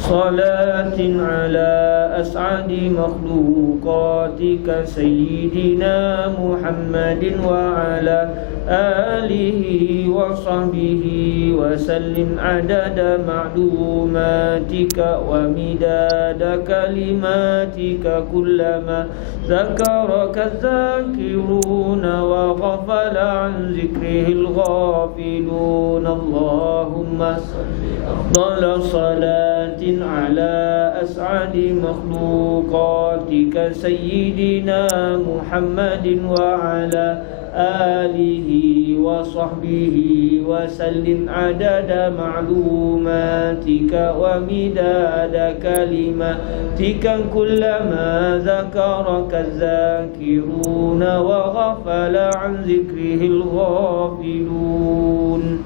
salatin ala as'adi makhluqatika sayyidina Muhammadin wa ala alihi wa sahbihi wa sallim adada ma'lumatika wa midada kalimatika kullama zakaraka zakiruna wa ghafala an zikrihil ghafilun. Allahumma salli afdala salatin ala as'adi makhluqatika sayyidina Muhammadin wa ala alihi wa sahbihi wa sallim adada ma'lumatika wa midada kalimatika kullama zakaraka zakiruna wa ghafala an zikrihil ghafilun.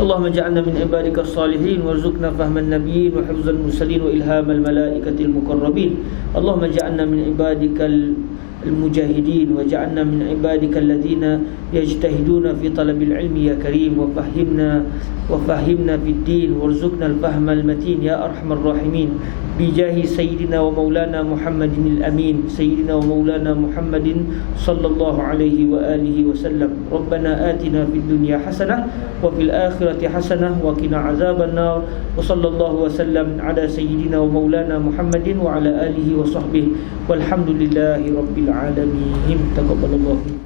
اللهم اجعلنا من عبادك الصالحين وارزقنا فهم النبيين وحفظ المرسلين وإلهام الملائكة المقربين. اللهم اجعلنا من عبادك المجاهدين واجعلنا من عبادك الذين يجتهدون في طلب العلم يا كريم وفهمنا في الدين وارزقنا الفهم المتين يا أرحم الراحمين بجاه سيدنا ومولانا محمد الأمين سيدنا ومولانا محمد صلى الله عليه وآله وسلم. ربنا آتنا في الدنيا حسنة وفي الآخرة حسنة وقنا عذاب النار وصلى الله وسلم على سيدنا ومولانا محمد وعلى آله وصحبه والحمد لله رب العالمين. تقبل الله.